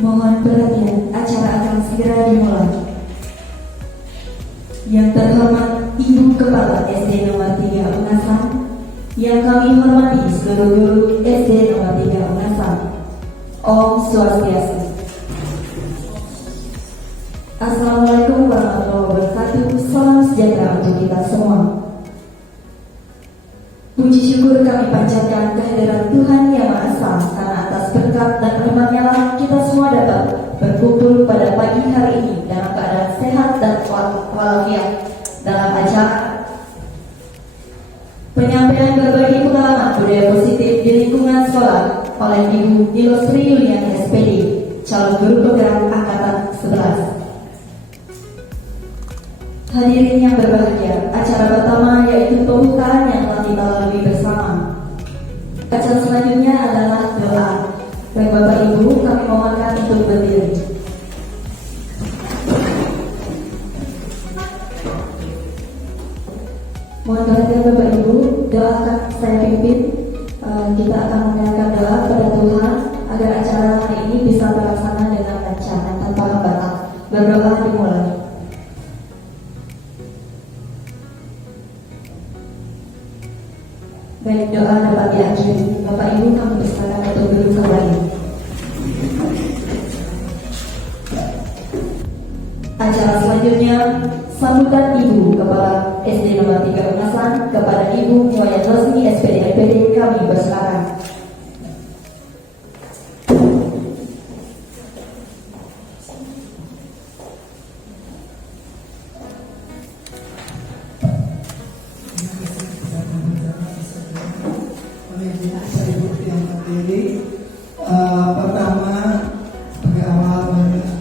Mohon perhatian, acara akan segera dimulai. Yang terhormat Ibu Kepala SD nomor 3 Ungasan, yang kami hormati seluruh guru SD nomor 3 Ungasan. Om Swastiastu. Assalamualaikum warahmatullahi wabarakatuh. Salam sejahtera untuk kita semua. Puji syukur kami panjatkan kehadiran Tuhan Yang Maha Esa, karena atas berkat dan rahmat-Nya lah kita semua dapat berkumpul pada pagi hari ini dalam keadaan sehat dan walafiat dalam acara penyampaian berbagi pengalaman budaya positif di lingkungan sekolah oleh Ibu Nilo Sri Yuliani SPD, calon guru penggerak angkatan 11. Hadirin yang berbahagia, acara pertama yaitu pembukaan yang telah kita lalui bersama. Acara selanjutnya adalah doa. Baik Bapak Ibu, kami mohonkan untuk berdiri. Mohon perhatian Bapak Ibu, doa akan saya pimpin. Kita akan mendengarkan doa kepada Tuhan agar acara hari ini bisa terlaksana dengan lancar dan tanpa hambatan. Berdoa dimulai. Baik, doa dapat diakhiri. Bapak Ibu, kami persilakan untuk duduk kembali. Acara selanjutnya, sambutan Ibu Kepala SD nomor 3 Ungasan kepada Ibu Nyoya Rosmi SPD MPD, kami persilakan. Pertama, sebagai awal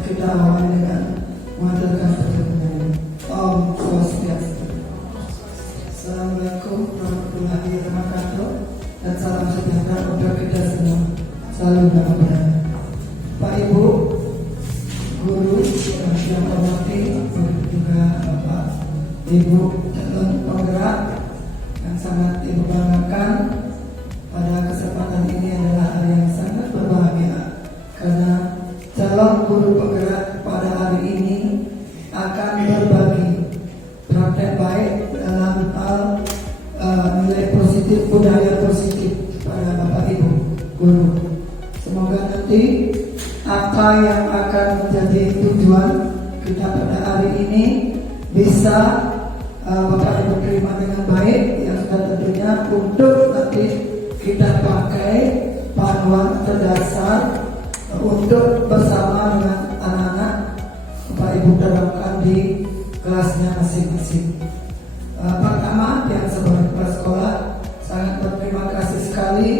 kita awali dengan mengaturkan pertemuan. Om Swastiastu. Assalamualaikum warahmatullahi wabarakatuh, dan salam sejahtera untuk kita semua. Salam bahagia. Pak Ibu guru yang saya hormati, juga Bapak Ibu calon penggerak yang sangat Ibu banggakan. Pada kesempatan ini adalah hari yang sangat berbahagia, karena calon guru penggerak pada hari ini akan berbagi praktek baik dalam hal nilai positif, budaya positif pada Bapak Ibu guru. Semoga nanti apa yang akan menjadi tujuan kita pada hari ini bisa Bapak Ibu terima dengan baik, yang sudah tentunya untuk nanti kita pakai panduan terdasar untuk bersama dengan anak-anak Bapak Ibu terapkan di kelasnya masing-masing. Pertama, yang sebagai kepala sekolah sangat berterima kasih sekali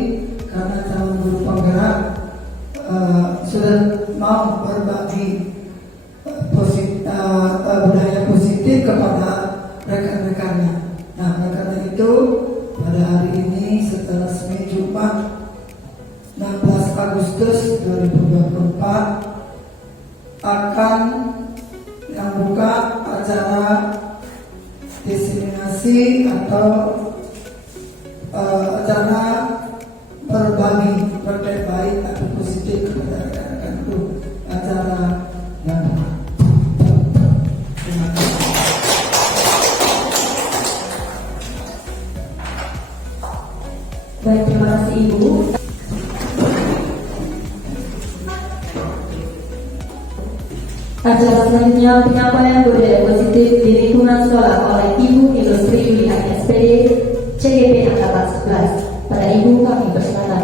karena calon guru penggerak sudah mau berbagi budaya positif kepada rekan-rekannya. Nah, karena itu pada hari ini setelah resmi Jumat 16 Agustus 2024 akan yang buka acara diseminasi atau acara berbagi praktek baik atau positif kepada rekan-rekan itu, acara yang buka. Terima kasih. Baik, terima kasih Ibu. Acara selanjutnya penyampaian budaya positif di lingkungan sekolah oleh Ibu Nilo Sri Yuliani SPD CGP Angkatan 11. Pada Ibu kami persilakan.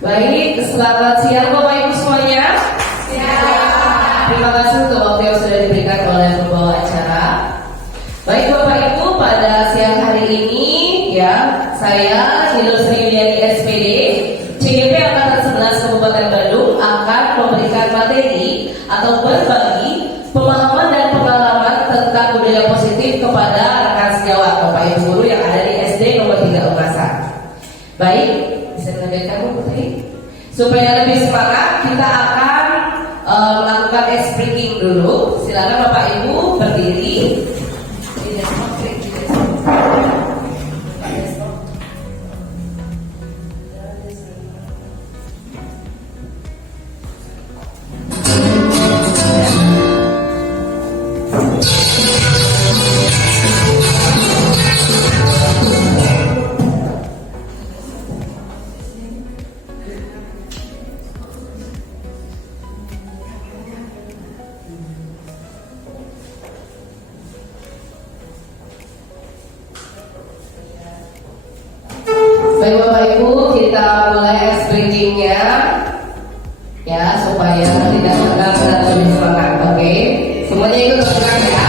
Baik, selamat siang Bapak Ibu semuanya. Terima kasih untuk waktu yang sudah diberikan oleh pembawa acara. Baik Bapak Ibu, pada siang hari ini ya, saya Nilo Sri Yuliani SPD CGP Angkatan 11 Kabupaten Bandung akan memberikan materi atau berbagi pemahaman dan pengalaman tentang budaya positif kepada rekan sejawat Bapak Ibu guru Baik, bisa dilanjutkan Bu Putri. Supaya lebih semangat, kita akan melakukan ice breaking dulu. Silakan Bapak Ibu berdiri. Baik Bapak Ibu, kita mulai ice breaking-nya ya, supaya tidak tegang dan lebih semangat. Oke, semuanya ikut bergerak ya.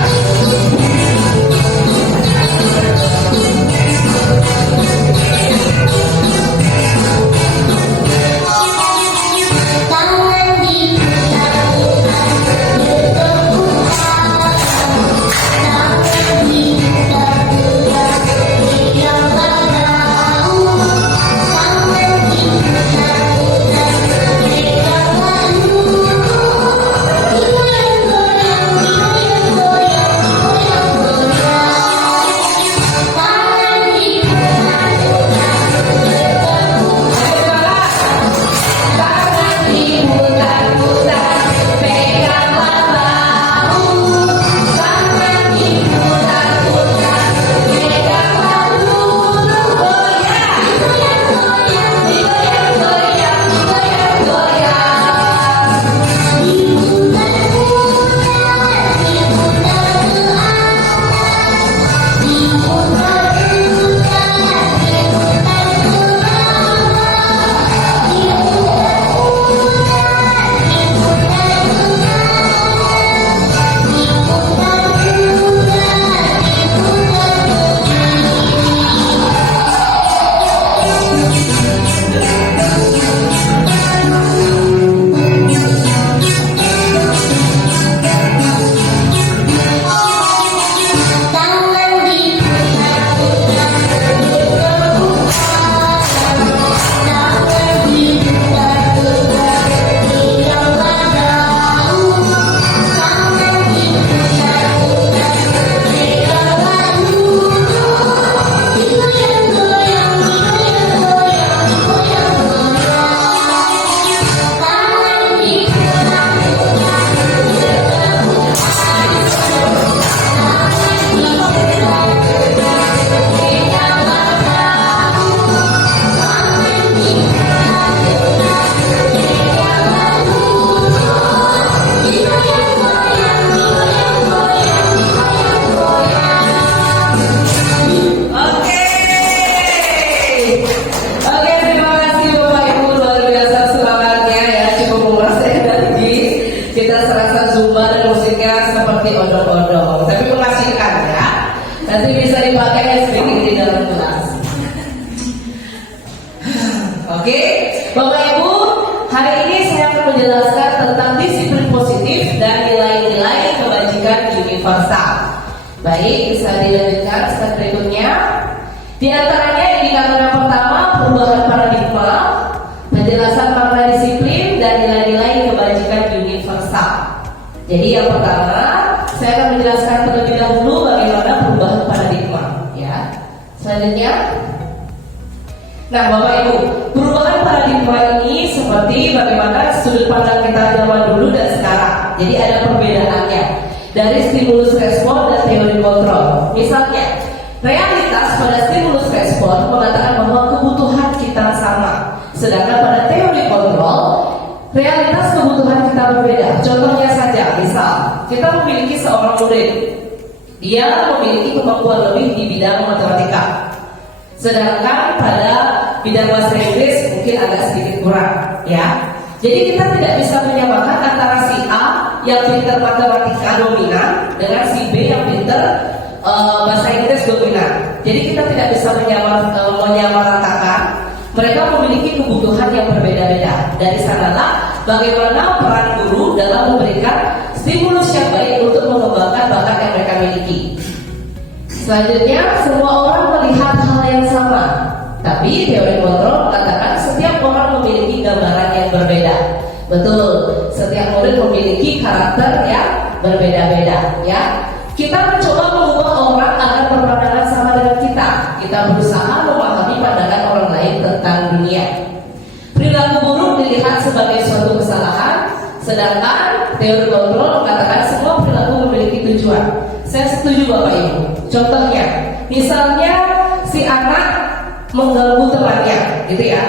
Oke, Bapak Ibu, hari ini saya akan menjelaskan tentang disiplin positif dan nilai-nilai kebajikan universal. Baik, bisa dilanjutkan slide berikutnya. Di antaranya indikator yang pertama, perubahan paradigma, penjelasan makna disiplin dan nilai-nilai kebajikan universal. Jadi yang pertama, saya akan menjelaskan terlebih dahulu bagaimana perubahan paradigma. Ya, selanjutnya. Nah, Bapak Ibu, perubahan paradigma ini seperti bagaimana sudut pandang kita zaman dulu dan sekarang. Jadi ada perbedaannya dari stimulus respon dan teori kontrol. Misalnya, realitas pada stimulus respon mengatakan bahwa kebutuhan kita sama, sedangkan pada teori kontrol realitas kebutuhan kita berbeda. Contohnya saja, misal kita memiliki seorang murid, dia memiliki kemampuan lebih di bidang matematika, sedangkan pada bidang bahasa Inggris mungkin agak sedikit kurang, ya. Jadi kita tidak bisa menyamakan antara si A yang pintar matematika dominan dengan si B yang pintar bahasa Inggris dominan. Jadi kita tidak bisa menyamaratakan. Mereka memiliki kebutuhan yang berbeda-beda. Dari sanalah bagaimana peran guru dalam memberikan stimulus yang baik untuk mengembangkan bakat yang mereka miliki. Selanjutnya, semua orang melihat hal yang sama, tapi teori kontrol Gontrol mengatakan setiap orang memiliki gambaran yang berbeda. Betul, setiap murid memiliki karakter yang berbeda-beda, ya. Kita mencoba mengubah orang agar berpandangan sama dengan kita. Kita berusaha memahami pandangan orang lain tentang dunia. Perilaku buruk dilihat sebagai suatu kesalahan, sedangkan teori kontrol mengatakan semua perilaku memiliki tujuan. Saya setuju Bapak Ibu. Contohnya, misalnya si anak mengganggu temannya, gitu ya.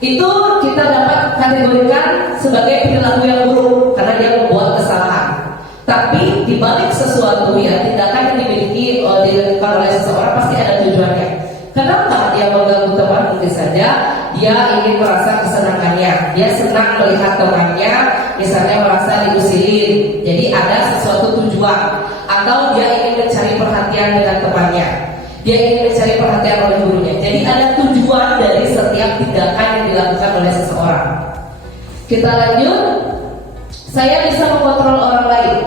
Itu kita dapat kategorikan sebagai perilaku yang buruk karena dia membuat kesalahan. Tapi di balik sesuatu ya, tindakan yang dimiliki dilakukan oleh seseorang pasti ada tujuannya. Kenapa dia mengganggu teman? Mungkin saja dia ingin merasa kesenangannya. Dia senang melihat temannya, misalnya merasa diusilin. Jadi ada sesuatu tujuan. Atau dia ingin mencari perhatian dengan temannya. Dia ingin mencari perhatian oleh gurunya. Jadi ada tujuan dari setiap tindakan yang dilakukan oleh seseorang. Kita lanjut. Saya bisa mengontrol orang lain.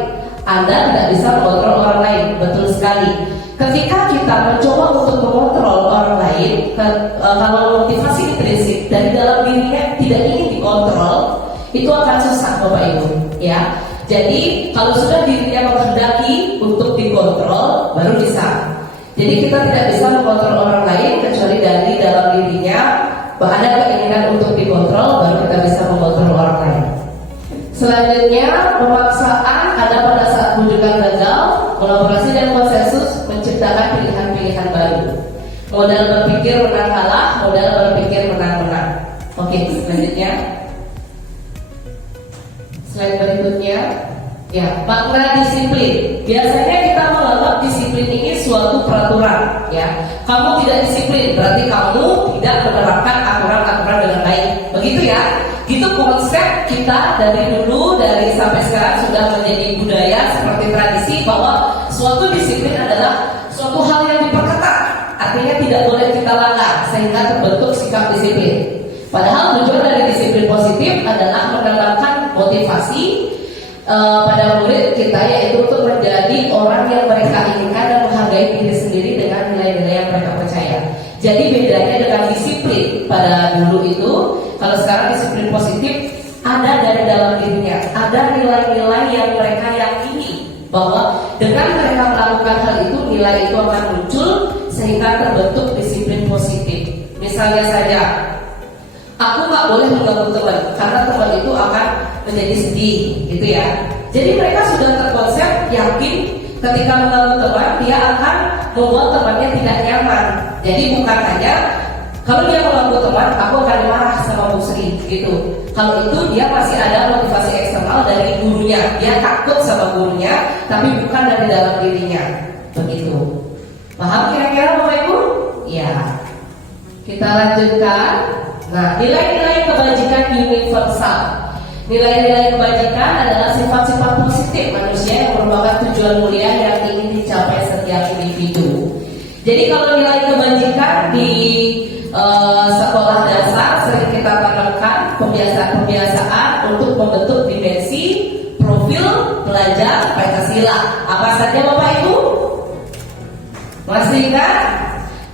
Anda tidak bisa mengontrol orang lain. Betul sekali. Ketika kita mencoba untuk mengontrol orang lain, kalau motivasi intrinsik dari dalam dirinya tidak ingin dikontrol, itu akan susah Bapak Ibu, ya. Jadi kalau sudah dirinya menghendaki untuk dikontrol, baru bisa. Jadi kita tidak bisa mengontrol orang lain kecuali dari dalam dirinya ada keinginan untuk dikontrol, baru kita bisa mengontrol orang lain. Selanjutnya, pemaksaan ada pada saat kunjungan gagal, kolaborasi dan konsensus menciptakan pilihan-pilihan baru. Modal berpikir menang kalah, modal berpikir menang-menang. Oke, selanjutnya. Slide berikutnya, ya, makna disiplin. Biasanya kita menganggap disiplin ini suatu peraturan, ya. Kamu tidak disiplin, berarti kamu tidak menerapkan aturan-aturan dengan baik. Begitu ya? Itu konsep kita dari dulu, dari sampai sekarang sudah menjadi budaya seperti tradisi bahwa suatu disiplin adalah suatu hal yang diperketat. Artinya tidak boleh kita langgar sehingga terbentuk sikap disiplin. Padahal tujuan dari disiplin positif adalah menanamkan motivasi pada murid kita, yaitu untuk menjadi orang yang mereka inginkan dan menghargai diri sendiri dengan nilai-nilai yang mereka percaya. Jadi bedanya dengan disiplin pada dulu itu, kalau sekarang disiplin positif ada dari dalam dirinya, ada nilai-nilai yang mereka yakini bahwa dengan mereka melakukan hal itu, nilai itu akan muncul sehingga terbentuk disiplin positif. Misalnya saja, aku nggak boleh mengganggu teman karena teman itu akan menjadi sedih, gitu ya. Jadi mereka sudah terkonsep yakin ketika mengganggu teman dia akan membuat temannya tidak nyaman. Jadi bukan hanya kalau dia mengganggu teman, aku akan marah sama Bu Sri, gitu. Kalau itu dia masih ada motivasi eksternal dari gurunya, dia takut sama gurunya, tapi bukan dari dalam dirinya, begitu. Paham kira-kira Bapak Ibu? Ya. Kita lanjutkan. Nah, nilai-nilai kebajikan universal. Nilai-nilai kebajikan adalah sifat-sifat positif manusia yang merupakan tujuan mulia yang ingin dicapai setiap individu. Jadi kalau nilai kebajikan di sekolah dasar sering kita tanamkan pembiasaan-pembiasaan untuk membentuk dimensi profil pelajar Pancasila. Apa saja Bapak Ibu? Masih ingat?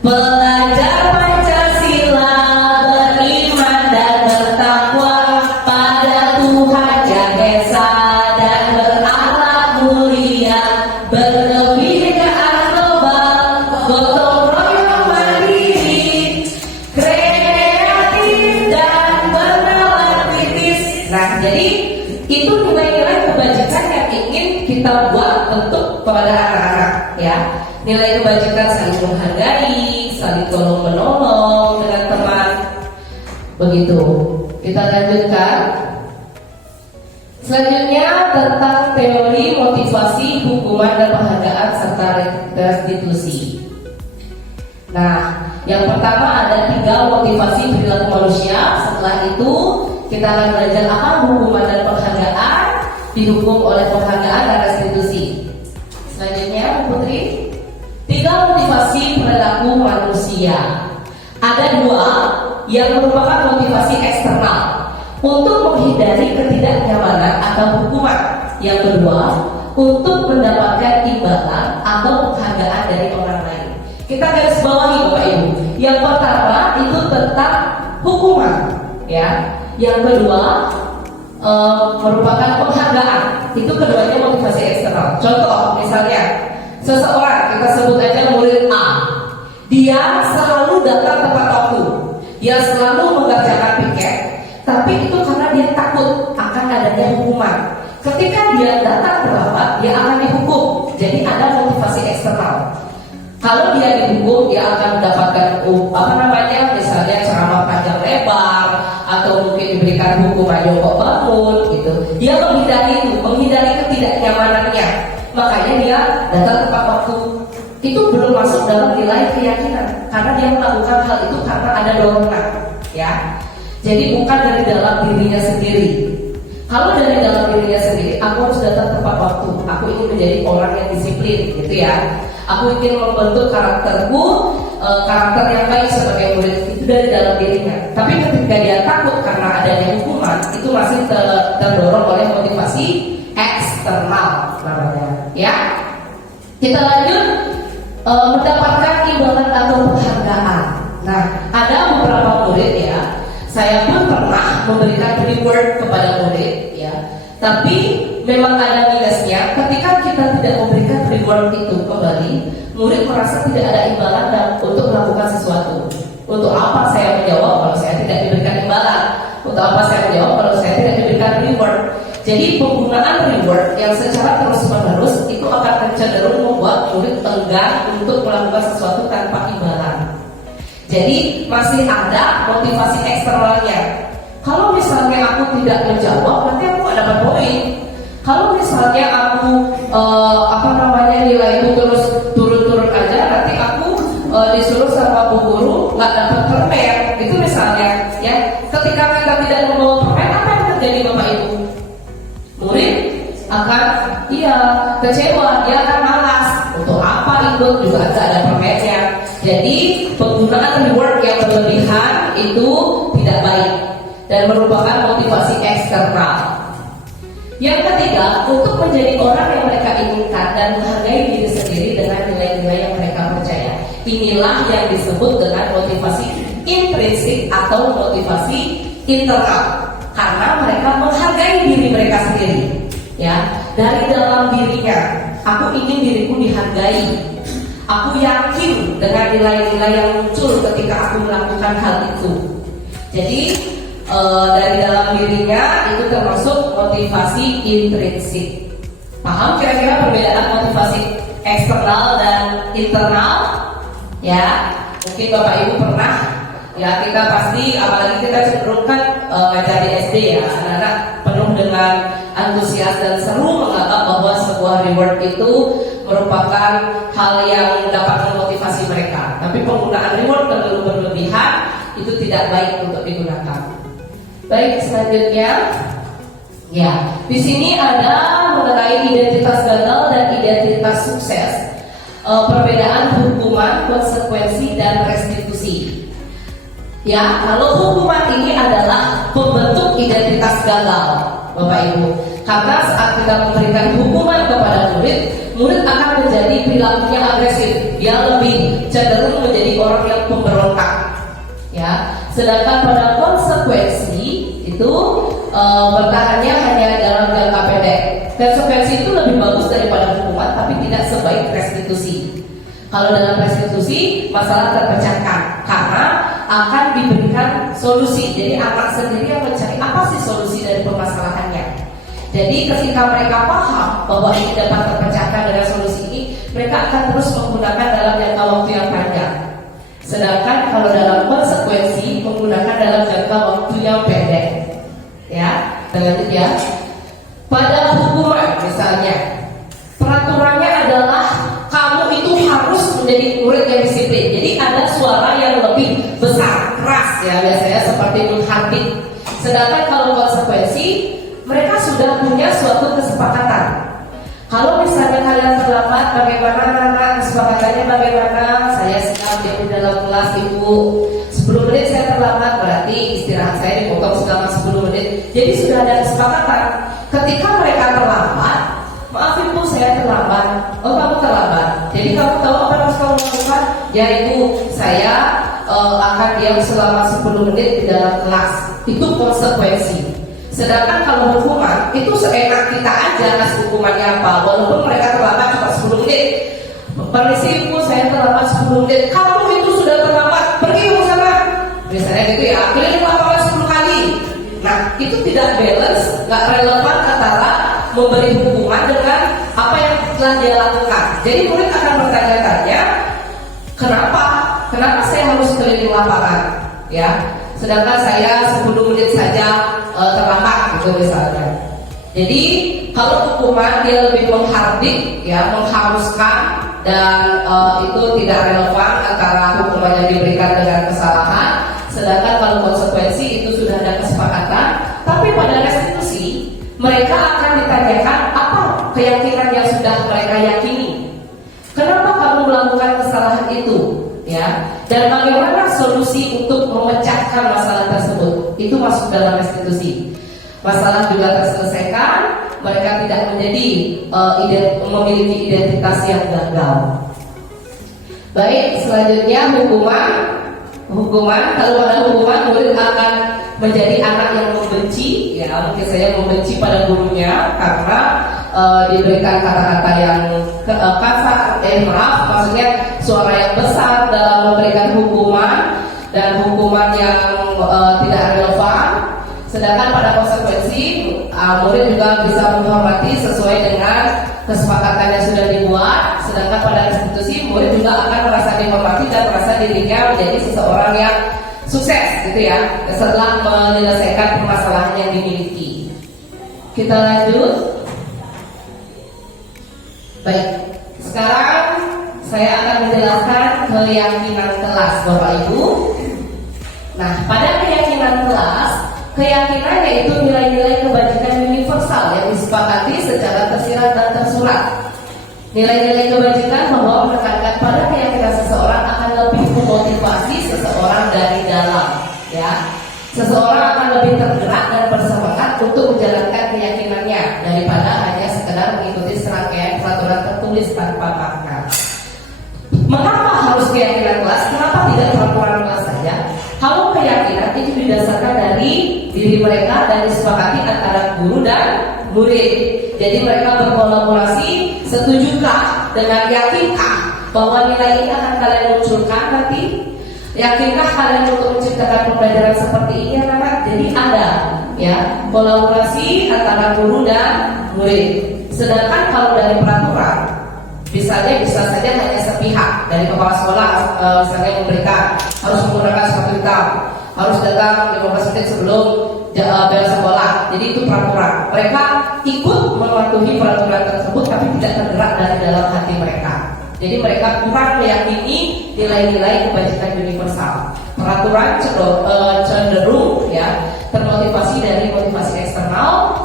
Belajar Pancasila, beriman dan bertakwa pada Tuhan Yang Esa dan berakhlak mulia, berkebinekaan global, gotong royong mandiri, kreatif dan bernalar kritis. Nah, jadi itu nilai-nilai kebajikan yang ingin kita buat untuk kepada anak-anak, ya. Nilai kebajikan saling menghargai, saling tolong-menolong dengan teman. Begitu. Kita lanjutkan. Selanjutnya tentang teori motivasi, hukuman dan penghargaan serta restitusi. Nah, yang pertama ada 3 motivasi perilaku manusia. Setelah itu kita akan belajar apa hukuman dan penghargaan, dihukum oleh penghargaan dan restitusi. Selanjutnya, Bu Putri. 3 motivasi perilaku manusia. Ada 2 yang merupakan motivasi eksternal untuk menghindari ketidaknyamanan atau hukuman. Yang kedua, untuk mendapatkan imbalan atau penghargaan dari orang lain. Kita garis bawahi Bapak Ibu. Yang pertama itu tentang hukuman. Ya, yang kedua merupakan penghargaan. Itu keduanya motivasi eksternal. Contoh, misalnya seseorang, kita sebut aja murid A, dia selalu datang tepat waktu, dia selalu mengerjakan piket, tapi itu karena dia takut akan adanya hukuman. Ketika dia datang terlambat, dia akan dihukum. Jadi ada motivasi eksternal. Kalau dia dihukum, dia akan mendapatkan misalnya ceramah panjang lebar, atau mungkin diberikan hukuman jongkok bangun gitu. Dia menghindari ketidaknyamanannya. Makanya dia datang tepat waktu. Itu belum masuk dalam nilai keyakinan, karena dia melakukan hal itu karena ada dorongan, ya. Jadi bukan dari dalam dirinya sendiri. Kalau dari dalam dirinya sendiri, aku harus datang tepat waktu. Aku ingin menjadi orang yang disiplin, gitu ya. Aku ingin membentuk karakterku, karakter yang baik sebagai murid, itu dari dalam dirinya. Tapi ketika dia takut karena adanya hukuman, itu masih terdorong oleh motivasi eksternal namanya. Ya, kita lanjut, mendapatkan imbalan atau penghargaan. Nah, ada beberapa murid ya. Saya pun pernah memberikan reward kepada murid, ya. Tapi memang ada minusnya. Ketika kita tidak memberikan reward itu kembali, murid merasa tidak ada imbalan dan untuk melakukan sesuatu. Untuk apa saya menjawab kalau saya tidak diberikan imbalan? Untuk apa saya menjawab kalau saya tidak diberikan reward? Jadi penggunaan reward yang secara terus-menerus itu akan cenderung membuat murid enggan untuk melakukan sesuatu tanpa imbalan. Jadi masih ada motivasi eksternalnya. Kalau misalnya aku tidak menjawab, nanti aku gak dapat poin. Kalau misalnya aku nilai itu terus turun-turun aja, nanti aku disuruh sama bu guru nggak dapat permen. Itu misalnya, ya. Ketika kita tidak membawa permen, apa yang terjadi Bapak Ibu? Murid akan kecewa, dia akan malas. Untuk apa ikut juga nggak ada permennya. Jadi penggunaan reward yang berlebihan itu tidak baik dan merupakan motivasi eksternal. Yang ketiga, untuk menjadi orang yang mereka inginkan dan menghargai diri sendiri dengan nilai-nilai yang mereka percaya. Inilah yang disebut dengan motivasi intrinsik atau motivasi internal, karena mereka menghargai diri mereka sendiri. Ya, dari dalam dirinya, aku ingin diriku dihargai. Aku yakin dengan nilai-nilai yang muncul ketika aku melakukan hal itu. Jadi dari dalam dirinya itu termasuk motivasi intrinsik. Paham kira-kira perbedaan motivasi eksternal dan internal? Ya, mungkin Bapak Ibu pernah, ya, kita pasti, apalagi kita cenderung kan ngajar di SD ya, anak-anak penuh dengan antusias dan seru menganggap bahwa sebuah reward itu merupakan hal yang dapat memotivasi mereka. Tapi penggunaan reward terlalu berlebihan itu tidak baik untuk digunakan. Baik, selanjutnya, ya, di sini ada mengenai identitas gagal dan identitas sukses, perbedaan hukuman, konsekuensi dan restitusi. Ya, kalau hukuman ini adalah pembentuk identitas gagal, Bapak Ibu. Karena saat kita memberikan hukuman kepada murid, murid akan menjadi perilakunya agresif. Dia lebih cenderung menjadi orang yang pemberontak. Ya, sedangkan pada konsekuensi itu bertahannya hanya dalam jangka pendek. Konsekuensi itu lebih bagus daripada hukuman, tapi tidak sebaik restitusi. Kalau dalam restitusi, masalah terpecahkan karena akan diberikan solusi. Jadi anak sendiri yang mencari apa sih solusi dari permasalahannya. Jadi ketika mereka paham bahwa ini dapat terpecahkan dengan solusi ini, mereka akan terus menggunakan dalam jangka waktu yang panjang. Sedangkan kalau dalam konsekuensi, menggunakan dalam jangka waktu yang pendek. Ya, lanjut ya. Pada hukuman misalnya, peraturannya adalah kamu itu harus menjadi murid yang disiplin. Jadi ada suara yang lebih besar, keras ya, biasanya seperti menghardik. Sedangkan kalau konsekuensi, mereka sudah punya suatu kesepakatan. Kalau misalnya kalian terlambat, bagaimana anak? Kesepakatannya bagaimana? Saya siap di dalam kelas ibu. 10 menit saya terlambat, berarti istirahat saya dipotong selama 10 menit. Jadi sudah ada kesepakatan. Ketika mereka terlambat, maaf ibu saya terlambat. Oh kamu terlambat. Jadi kamu tahu apa yang harus kamu lakukan? Ya ibu, saya akan diam selama 10 menit di dalam kelas. Itu konsekuensi. Sedangkan kalau hukuman itu seenak kita aja kasih hukumannya apa, walaupun mereka terlambat cuma 10 menit. Permisi ibu, saya terlambat 10 menit. Kamu itu sudah terlambat, pergi ke sana. Misalnya gitu ya, keliling lapangan 10 kali. Nah, itu tidak balance, nggak relevan antara memberi hukuman dengan apa yang telah dia lakukan. Jadi murid akan bertanya-tanya, kenapa saya harus keliling lapangan? Ya, sedangkan saya 10 menit saja terlambat gitu misalnya. Jadi kalau hukuman dia lebih menghardik, ya, mengharuskan, dan itu tidak relevan antara hukuman yang diberikan dengan kesalahan. Sedangkan kalau konsekuensi itu sudah ada kesepakatan. Tapi pada restitusi mereka akan ditanyakan apa keyakinan yang sudah mereka yakini. Kenapa kamu melakukan kesalahan itu? Ya, dan bagaimana solusi untuk memecahkan masalah tersebut? Itu masuk dalam restitusi. Masalah juga terselesaikan, mereka tidak menjadi memiliki identitas yang gagal. Baik, selanjutnya hukuman. Kalau ada hukuman, murid akan menjadi anak yang membenci. Ya, mungkin saya membenci pada gurunya karena diberikan kata-kata yang kasar, maksudnya suara yang besar dalam memberikan hukuman, dan hukuman yang tidak relevan. Sedangkan pada konsekuensi, murid juga bisa menghormati sesuai dengan kesepakatan yang sudah dibuat. Sedangkan pada restitusi, murid juga akan merasa dihormati dan merasa dirinya menjadi seseorang yang sukses, gitu ya, setelah menyelesaikan permasalahan yang dimiliki. Kita lanjut. Baik, sekarang saya akan menjelaskan keyakinan kelas, Bapak Ibu. Nah, pada keyakinan kelas, keyakinan yaitu nilai-nilai kebajikan universal yang disepakati secara tersirat dan tersurat. Nilai-nilai kebajikan bahwa menekankan pada keyakinan seseorang akan lebih memotivasi seseorang dari dalam. Ya, seseorang akan lebih tergerak dan bersemangat untuk menjalankan keyakinannya daripada hanya sekedar mengikuti serangkaian peraturan tertulis tanpa makna. Mengapa harus keyakinan kelas? Kenapa tidak peraturan kelas saja? Kalau keyakinan itu didasarkan dari diri mereka dan disepakati antara guru dan murid. Jadi mereka berkolaborasi, setujukah dengan yakinkah bahwa nilai ini akan kalian munculkan nanti? Yakinkah kalian untuk menciptakan pembelajaran seperti ini anak-anak? Jadi ada, ya, kolaborasi antara guru dan murid. Sedangkan kalau dari peraturan, bisa saja hanya sepihak dari kepala sekolah, misalnya memberikan harus menggunakan suatu hitam, harus datang 15 menit sebelum bel sekolah. Jadi itu peraturan. Mereka ikut mematuhi peraturan tersebut, tapi tidak tergerak dari dalam hati mereka. Jadi mereka kurang meyakini nilai-nilai kebajikan universal. Peraturan cenderung, ya, termotivasi dari motivasi eksternal,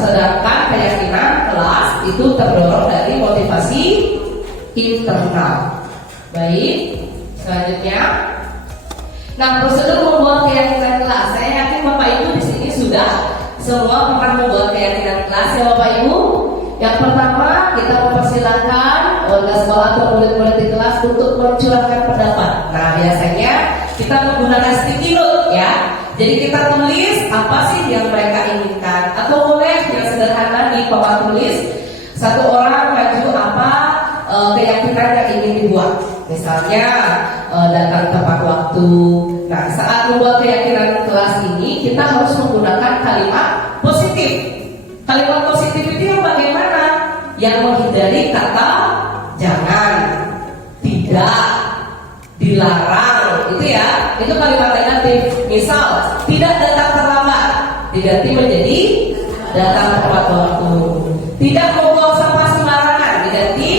sedangkan keyakinan kelas itu terdorong dari motivasi internal. Baik, selanjutnya. Nah, prosedur membuat keyakinan kelas. Saya yakin Bapak Ibu di sini sudah semua pernah membuat keyakinan kelas, ya Bapak Ibu. Yang pertama, kita mempersilahkan warga sekolah atau murid-murid di kelas untuk mencurahkan pendapat. Nah, biasanya kita menggunakan sticky note, ya. Jadi kita tulis apa sih yang mereka inginkan, atau boleh yang sederhana di papan tulis satu orang maju apa keyakinan yang ingin dibuat. Misalnya datang tepat waktu. Nah, saat membuat keyakinan kelas ini kita harus menggunakan kalimat positif. Kalimat positif itu yang bagaimana? Yang menghindari kata jangan, tidak, dilarang, itu ya. Itu kalimat negatif. Misal tidak datang terlambat, diganti menjadi datang tepat waktu. Tidak membuang sampah sembarangan, diganti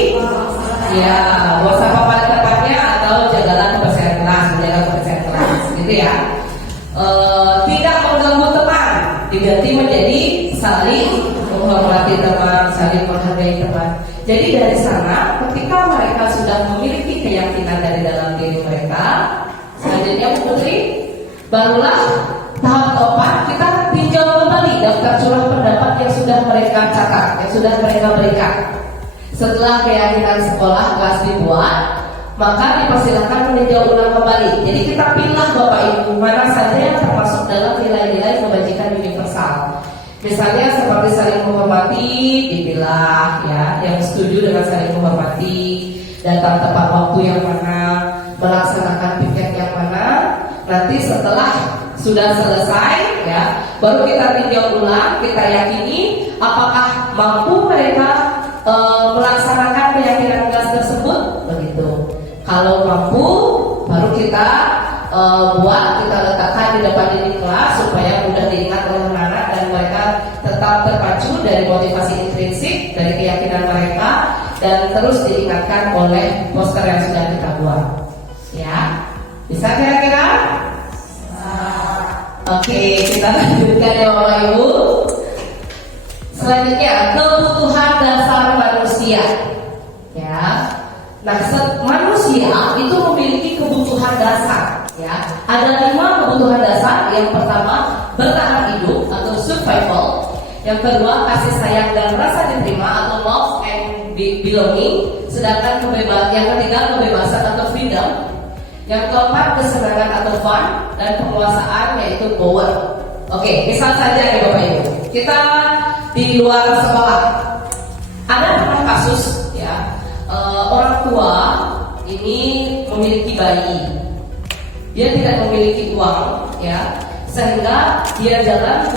ya buang sampah pada tempatnya, atau jagalah kebersihan kelas, menjaga kebersihan kelas, gitu ya. Tidak mengganggu teman, diganti menjadi saling menghormati teman, saling menghargai teman. Jadi dari sana, ketika mereka sudah memiliki keyakinan dari dalam diri mereka, selanjutnya Bu Putri, barulah tahap keempat, kita tinjau kembali daftar curah pendapat yang sudah mereka catat, yang sudah mereka berikan. Setelah keyakinan sekolah kelas dibuat, maka dipersilakan meninjau ulang kembali. Jadi kita pilih Bapak Ibu mana saja yang termasuk dalam nilai-nilai kebajikan universal. Misalnya seperti saling menghormati, dipilah ya, yang setuju dengan saling menghormati, datang tepat waktu yang mana, melaksanakan piket yang mana. Nanti setelah sudah selesai ya, baru kita tinjau ulang, kita yakini apakah mampu mereka melaksanakan keyakinan kelas tersebut begitu. Kalau mampu, baru kita kita letakkan di depan dinding kelas supaya mudah diingat oleh anak dan mereka tetap terpacu dari motivasi intrinsik dari keyakinan mereka dan terus diingatkan oleh poster yang sudah kita buat. Ya, bisa kira-kira? Oke, kita lanjutkan ya Bapak Ibu. Selanjutnya, kebutuhan dasar manusia. Ya, nah manusia itu memiliki kebutuhan dasar. Ya, ada 5 kebutuhan dasar. Yang pertama, bertahan hidup atau survival. Yang kedua, kasih sayang dan rasa diterima atau love and belonging. Sedangkan yang ketiga, kebebasan atau freedom. Yang keempat, kesenangan atau fun. Dan penguasaan yaitu power. Oke, misal saja nih Bapak Ibu, kita di luar sekolah ada pernah kasus ya, orang tua ini memiliki bayi, dia tidak memiliki uang ya, sehingga dia jalan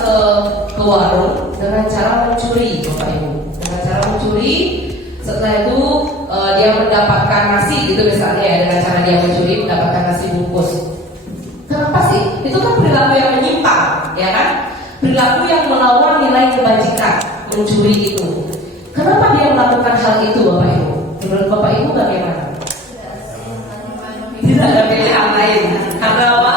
ke warung dengan cara mencuri Bapak Ibu, dengan cara mencuri. Setelah itu dia mendapatkan nasi gitu misalnya ya, dengan cara dia mencuri mendapatkan nasi bungkus. Kenapa sih? Itu kan perilaku yang menyimpang, ya kan? Perilaku yang melawan nilai kebajikan, mencuri itu. Kenapa dia melakukan hal itu, Bapak Ibu? Menurut Bapak Ibu bagaimana? Tidak ada pilihan lain. Karena apa?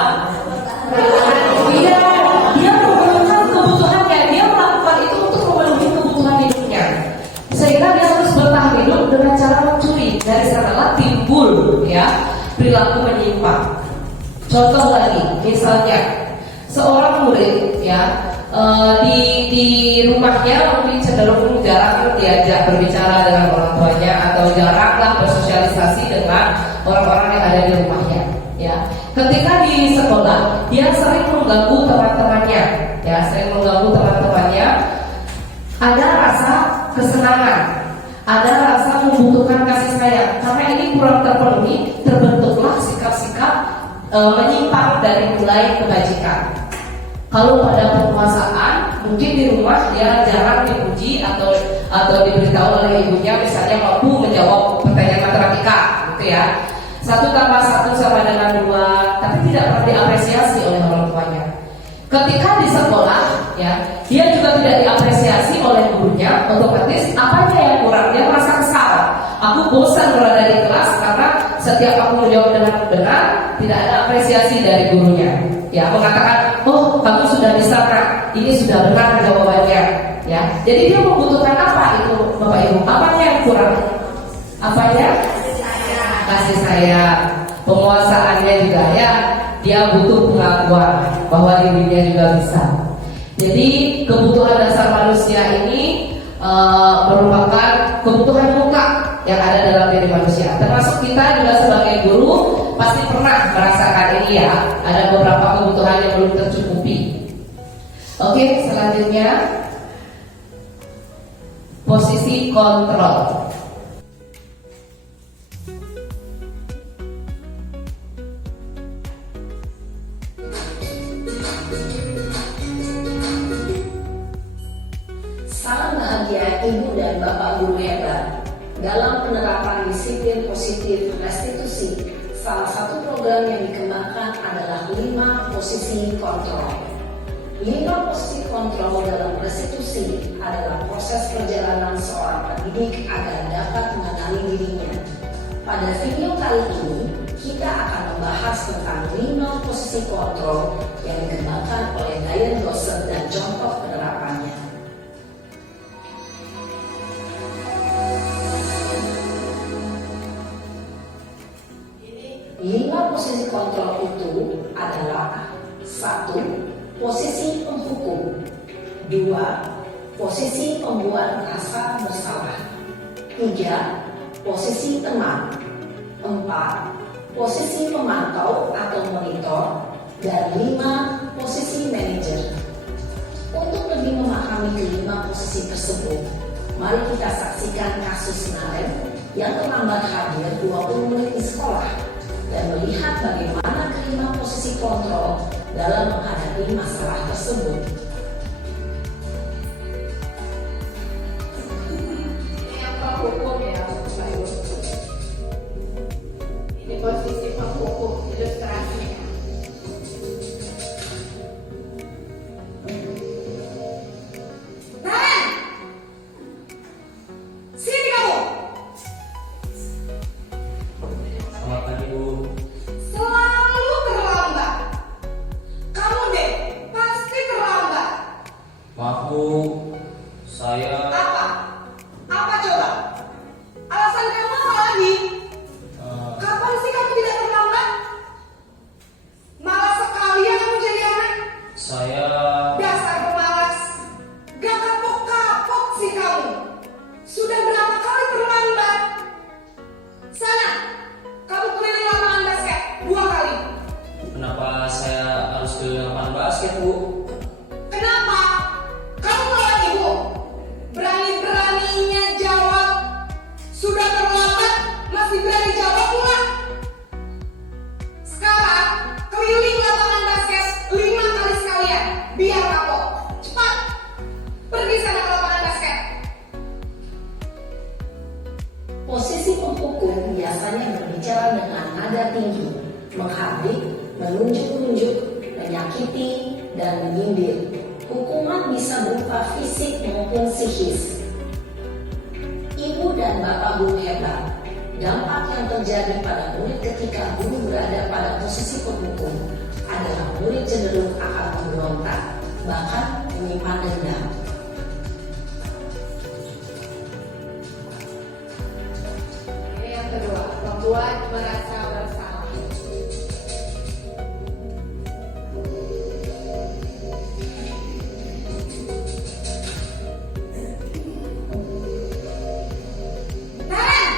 Dia memenuhi kebutuhannya. Dia melakukan itu untuk memenuhi kebutuhan hidupnya. Sehingga dia harus bertahan hidup dengan cara mencuri. Dari sanalah timbul ya perilaku menyimpang. Contoh lagi, misalnya seorang murid ya di rumahnya mungkin cenderung jarang diajak berbicara dengan orang tuanya atau jaranglah bersosialisasi dengan orang-orang yang ada di rumahnya. Ya, ketika di sekolah dia sering mengganggu teman-temannya, ya sering mengganggu teman-temannya. Ada rasa kesenangan, ada rasa membutuhkan kasih sayang. Karena ini kurang terpenuhi, terbentuklah sikap-sikap menyimpang dari nilai kebajikan. Kalau pada penguasaan, mungkin di rumah dia jarang dipuji atau diberitahu oleh ibunya, misalnya mampu menjawab pertanyaan matematika, gitu ya. 1 tambah 1 sama dengan 2, tapi tidak pernah diapresiasi oleh orang tuanya. Ketika di sekolah, ya, dia juga tidak diapresiasi oleh gurunya. Otomatis apanya yang kurang? Dia merasa kesal. Aku bosan berada di kelas karena setiap aku menjawab dengan benar, tidak ada apresiasi dari gurunya. Ya, mengatakan, oh kamu sudah bisa nak, ini sudah benar jawabannya. Ya, jadi dia membutuhkan apa itu, Bapak Ibu? Apanya yang kurang? Apanya? Kasih sayang. Penguasaannya juga ya. Dia butuh pengakuan bahwa dirinya juga bisa. Jadi kebutuhan dasar manusia ini merupakan kebutuhan mutlak yang ada dalam diri manusia. Termasuk kita juga sebagai guru pasti pernah merasakan ini ya. Ada beberapa kebutuhan yang belum tercukupi. Oke, selanjutnya posisi kontrol. Salam bahagia Ibu dan Bapak Guru hebat. Dalam penerapan disiplin positif restitusi, salah satu program yang dikembangkan adalah 5 posisi kontrol. 5 posisi kontrol dalam restitusi adalah proses perjalanan seorang pendidik agar dapat mengenali dirinya. Pada video kali ini, kita akan membahas tentang 5 posisi kontrol yang dikembangkan oleh Diane Dawson dan contoh penerapannya. 5 posisi kontrol itu adalah 1. Posisi penghukum, 2. Posisi pembuat rasa bersalah, 3. Posisi teman, 4. Posisi pemantau atau monitor, dan 5. Posisi manajer. Untuk lebih memahami kelima posisi tersebut, mari kita saksikan kasus Naren yang terlambat hadir 20 menit di sekolah dan melihat bagaimana kelima posisi kontrol dalam menghadapi masalah tersebut. Ini yang penghukum ya, Bapak Ibu. Ini posisi penghukum ilustrasinya. Naren! Sini kamu! Selamat pagi, Bu. Selalu terlambat. Kamu deh, pasti terlambat. Maaf, Bu. Saya Apa? Apa coba? Alasan kamu apa lagi? Kapan sih kamu tidak terlambat? Malas sekali ya kamu jadi anak. saya Dasar pemalas. Gak kapok-kapok sih kamu. Sudah berapa kali terlambat? Sana, kamu keliling lapangan basket 2 kali. kenapa saya harus ke lapangan basket, Bu? Kenapa? Kamu tolak ibu. Berani-beraninya jawab. Sudah terlambat, masih berani jawab pula. Sekarang, keliling lapangan basket 5 kali sekalian. Biar kapok. Cepat. Pergi sana ke lapangan basket. Posisi penghukum biasanya berbicara dengan nada tinggi, menghardik, menunjuk-nunjuk, menyakiti, dan menyindir. Hukuman bisa berupa fisik maupun psikis. Ibu dan bapak guru hebat. Dampak yang terjadi pada murid ketika guru berada pada posisi penghukum adalah murid cenderung akan memberontak, bahkan menyimpan dendam. Ini yang kedua, membuat merasa bersalah. Naren!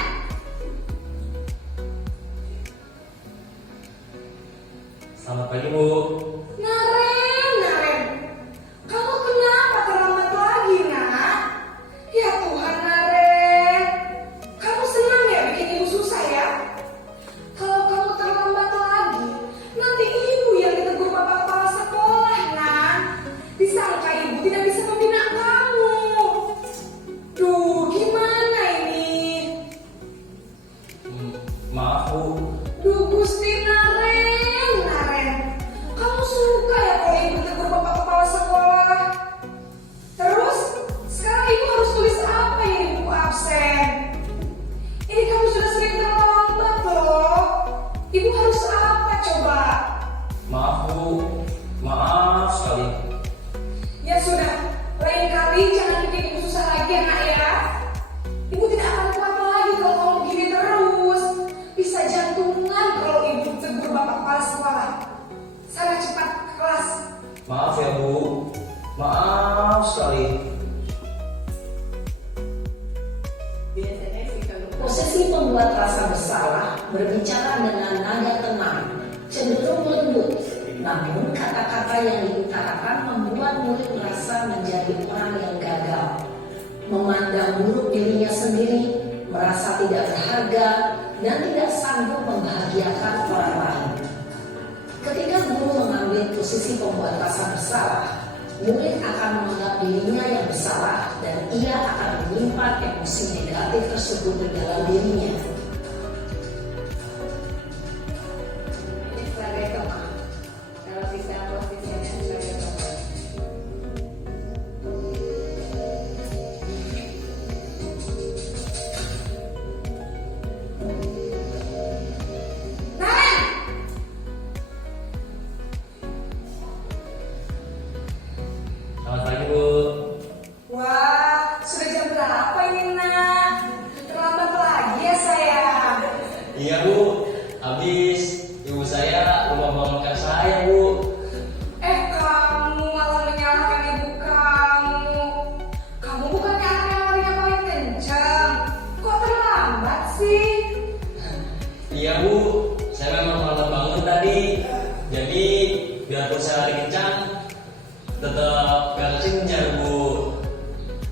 Selamat pagi, Bu. Naren, kamu kenapa terlambat lagi, nak? Ya Tuhan, Naren, kamu senang ya bikin ibu susah ya? Kalau kamu terlambat lagi, nanti ibu yang ditegur bapak kepala sekolah, nak. Disangka ibu tidak bisa membina kamu. Duh, gimana ini? Maaf, Bu. Duh, Gusti Naren, kamu suka ya kalau ibu tegur bapak kepala sekolah? Terus, sekarang ibu harus tulis apa ya di buku absen? Ini kamu sudah sering terlambat loh. Ibu harus apa coba? Maaf, Bu. Maaf sekali. Ya sudah, lain kali jangan bikin ibu susah lagi ya nak ya. Ibu tidak akan kuat lagi kalau kamu begini terus. Bisa jantungan kalau ibu tegur bapak kepala sekolah. Sana cepat ke kelas. Maaf ya, Bu. Maaf sekali. Biasanya sih kalau Posisi pembuat rasa bersalah berbicara dengan nada tenang, cenderung lembut. Namun kata-kata yang diutarakan membuat murid merasa menjadi orang yang gagal, memandang buruk dirinya sendiri, merasa tidak berharga, dan tidak sanggup membahagiakan orang lain. Ketika guru mengambil posisi pembuat rasa bersalah, murid akan menganggap dirinya yang bersalah dan ia akan menyimpan emosi negatif tersebut di dalam dirinya. ini sebagai teman. Kalau bisa posisinya sebagai teman. Naren! Selamat pagi, Bu. Wah, sudah jam berapa ini nak? Terlambat lagi ya saya. Biarpun saya lari kencang, tetap gak kencang Bu.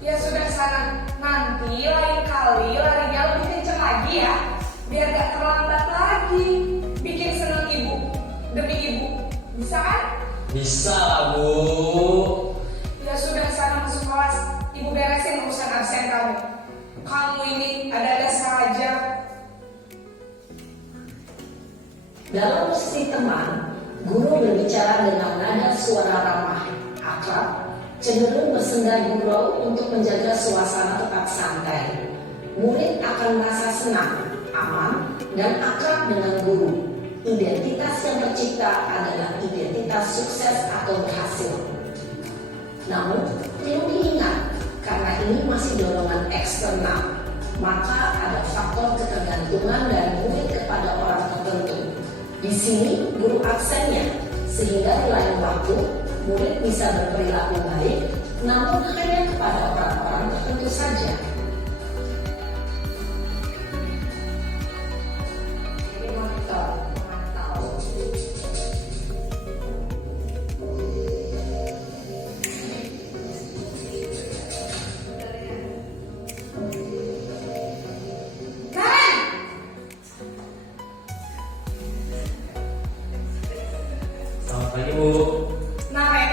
Ya sudah sana, nanti lain kali larinya lebih kenceng lagi ya, biar gak terlambat lagi. Bikin seneng ibu, demi ibu, bisa kan? Bisa lah Bu. Ya sudah sana masuk kelas, ibu beresin urusan absen kamu. Kamu ini ada-ada saja. Dalam posisi teman, guru berbicara dengan nada suara ramah, akrab, cenderung bersenda gurau untuk menjaga suasana tetap santai. Murid akan merasa senang, aman, dan akrab dengan guru. Identitas yang tercipta adalah identitas sukses atau berhasil. Namun, perlu diingat, karena ini masih dorongan eksternal, maka ada faktor ketergantungan dari murid kepada orang tertentu. Di sini, guru absennya, sehingga di lain waktu, murid bisa berperilaku baik, namun hanya kepada orang-orang tertentu saja. Ini monitor, mantau. Selamat pagi Bu. Nah, Ren,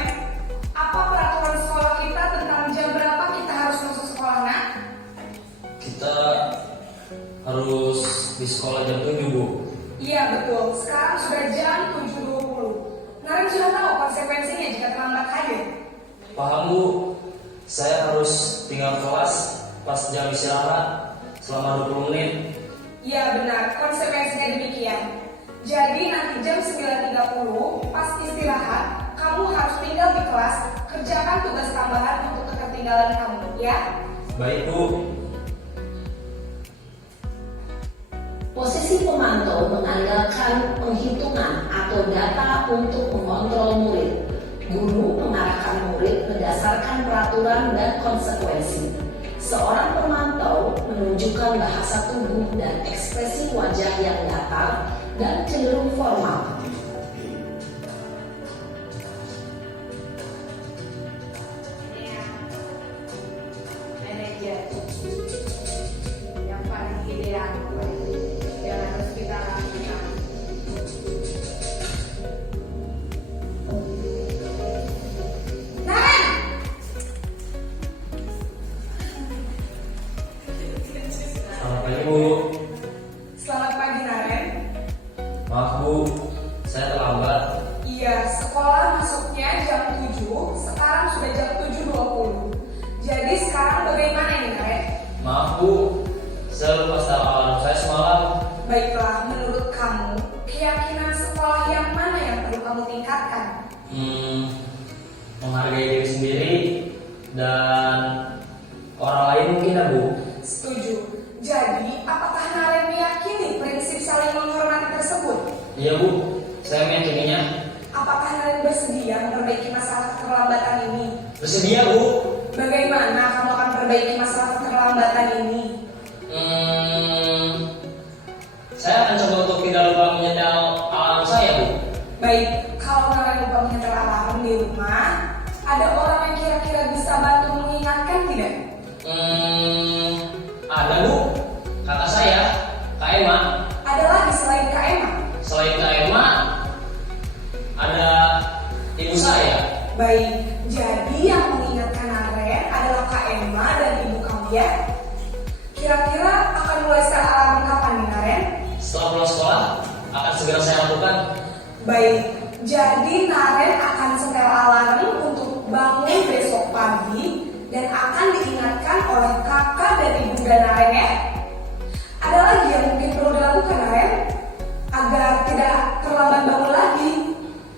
apa peraturan sekolah kita tentang jam berapa kita harus masuk sekolah, nak? Kita harus di sekolah jam 7 Bu. Iya, betul. Sekarang sudah jam 7.20. Naren sudah tahu konsekuensinya jika terlambat hadir. Paham Bu. Saya harus tinggal kelas pas jam istirahat selama 20 menit. Iya, benar. Konsekuensinya demikian. Jadi nanti jam 9.30 pas istirahat, kamu harus tinggal di kelas, kerjakan tugas tambahan untuk ketertinggalan kamu, ya? Baik Bu. Posisi pemantau mengandalkan penghitungan atau data untuk mengontrol murid. Guru mengarahkan murid berdasarkan peraturan dan konsekuensi. Seorang pemantau menunjukkan bahasa tubuh dan ekspresi wajah yang datar dan cenderung formal. Manajer yang paling ideal yang harus kita lakukan. Naren! Selamat pagi Bu. Selamat pagi, Naren. Maaf Bu, saya terlambat. Iya, sekolah masuknya jam 7, sekarang sudah jam 7.20. Jadi sekarang bagaimana ini, Naren? Maaf Bu, saya lupa setel alarm saya semalam. Baiklah, menurut kamu, keyakinan sekolah yang mana yang perlu kamu tingkatkan? Menghargai diri sendiri dan orang lain mungkin ya Bu. Setuju. Jadi, apakah Naren meyakini prinsip saling menghormati tersebut? Iya Bu, saya meyakininya. Apakah Naren bersedia memperbaiki masalah keterlambatan ini? Bersedia Bu. Bagaimana kamu akan perbaiki masalah keterlambatan ini? Saya akan coba untuk tidak lupa menyetel alarm saya Bu. Baik, kalau Naren lupa menyetel alarm di rumah, ada orang yang kira-kira bisa bantu mengingatkan tidak? Ada Bu, kakak saya, Kak Emma. Ada lagi selain Kak Emma? Selain Kak Emma, ada ibu saya. Baik, jadi yang mengingatkan Naren adalah Kak Emma dan ibu kamu ya? Kira-kira akan mulai setel alarm kapan nih, Naren? Setelah pulang sekolah, akan segera saya lakukan. Baik, jadi Naren akan setel alarm untuk bangun besok pagi dan akan diingatkan oleh kakak dan ibunda Naren ya. Ada lagi yang mungkin perlu dilakukan, Naren, agar tidak terlambat bangun lagi.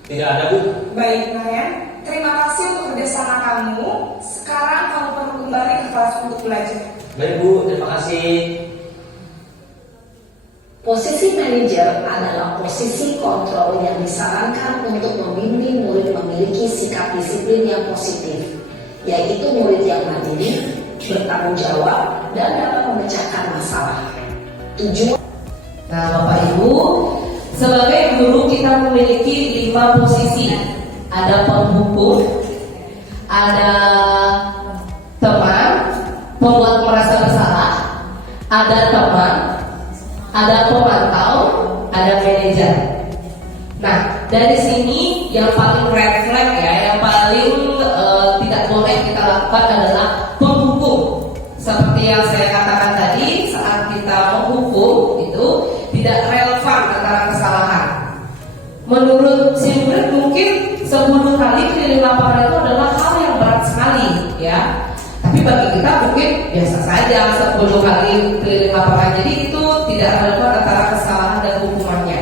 Tidak ada Bu. Baik, Naren, terima kasih untuk kerjasama kamu. Sekarang kamu perlu kembali ke kelas untuk belajar. Baik Bu, terima kasih. Posisi manajer adalah posisi kontrol yang disarankan untuk membimbing murid memiliki sikap disiplin yang positif, yaitu murid yang mandiri, bertanggung jawab, dan dapat memecahkan masalah. Tujuan Nah, Bapak Ibu, Sebagai guru kita memiliki 5 posisi. Ada penghukum, ada teman, pembuat merasa bersalah, ada teman, ada pemantau, ada manajer. Nah, dari sini yang paling red flag ya, yang paling tidak boleh kita lakukan adalah penghukum. Seperti yang saya katakan tadi, saat kita menghukum itu tidak relevan antara kesalahan. Menurut si murid mungkin 10 kali keliling lapangan itu adalah hal yang berat sekali ya. Tapi bagi kita mungkin biasa saja 10 kali keliling lapangan. Jadi itu tidak relevan antara kesalahan dan hukumannya.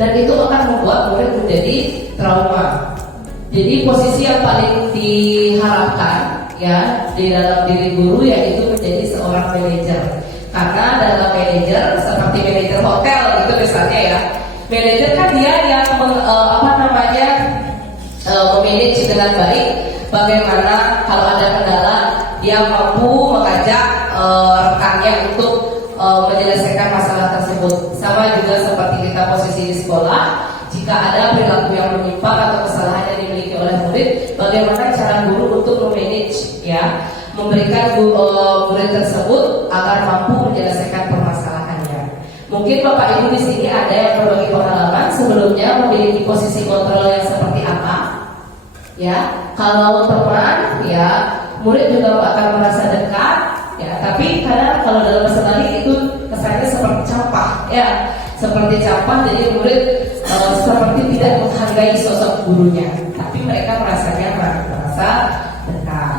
Dan itu akan membuat murid menjadi trauma. Jadi posisi yang paling diharapkan ya di dalam diri guru yaitu menjadi seorang manajer. Karena dalam manajer seperti manajer hotel gitu misalnya ya, manajer kan dia yang memanage dengan baik. Bagaimana kalau ada kendala dia mampu mengajak rekannya untuk menyelesaikan masalah tersebut. Sama juga seperti kita posisi di sekolah, jika ada perilaku yang menyimpang atau kesalahan yang dimiliki oleh murid, bagaimana cara guru untuk memanage ya, memberikan murid tersebut agar mampu menyelesaikan permasalahannya. Mungkin Bapak Ibu di sini ada yang berbagi pengalaman sebelumnya memiliki posisi kontrol yang seperti apa? Ya, kalau teman, ya murid juga akan merasa dekat, ya. Tapi kadang kalau dalam keseharian itu kesannya seperti campak, ya, seperti campak. Jadi murid seperti tidak menghargai sosok gurunya, tapi mereka merasa nyaman, merasa dekat.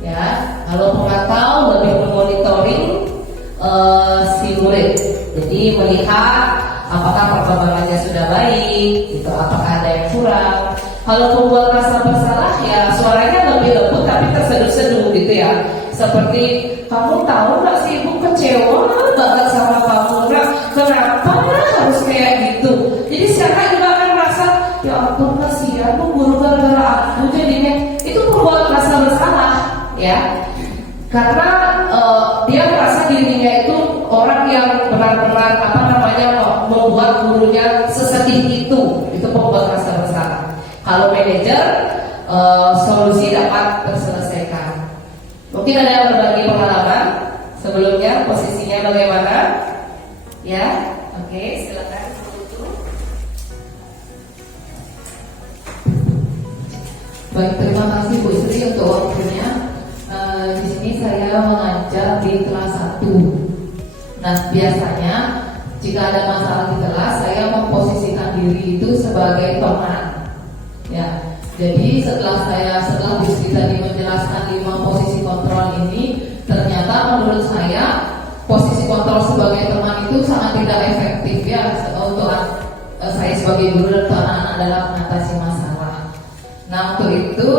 Ya, kalau pemantau lebih memonitoring si murid, jadi melihat apakah perkembangannya sudah baik, gitu, apakah ada yang kurang. Kalau pembuat rasa bersalah ya suaranya lebih lembut tapi terseduh-seduh gitu ya. Seperti kamu tahu nggak sih ibu kecewa banget sama kamu, nah, kenapa harus kayak gitu? Jadi si anak juga akan merasa ya ampun kasihan bu guru gara-gara aku jadinya. Itu pembuat rasa bersalah ya. Karena dia merasa dirinya itu orang yang benar-benar membuat gurunya sesedih itu pembuat rasa bersalah. Kalau manajer solusi dapat terselesaikan. Mungkin ada yang berbagi pengalaman sebelumnya, posisinya bagaimana? Ya, oke, silakan. Baik, terima kasih Bu Sri untuk waktunya. Di sini saya mengajar di kelas 1. Nah, biasanya jika ada masalah di kelas, saya memposisikan diri itu sebagai teman. Ya, jadi setelah Bu Sri tadi menjelaskan 5 posisi kontrol ini, ternyata menurut saya posisi kontrol sebagai teman itu sangat tidak efektif ya untuk saya sebagai guru dan anak-anak dalam mengatasi masalah. Nah, untuk itu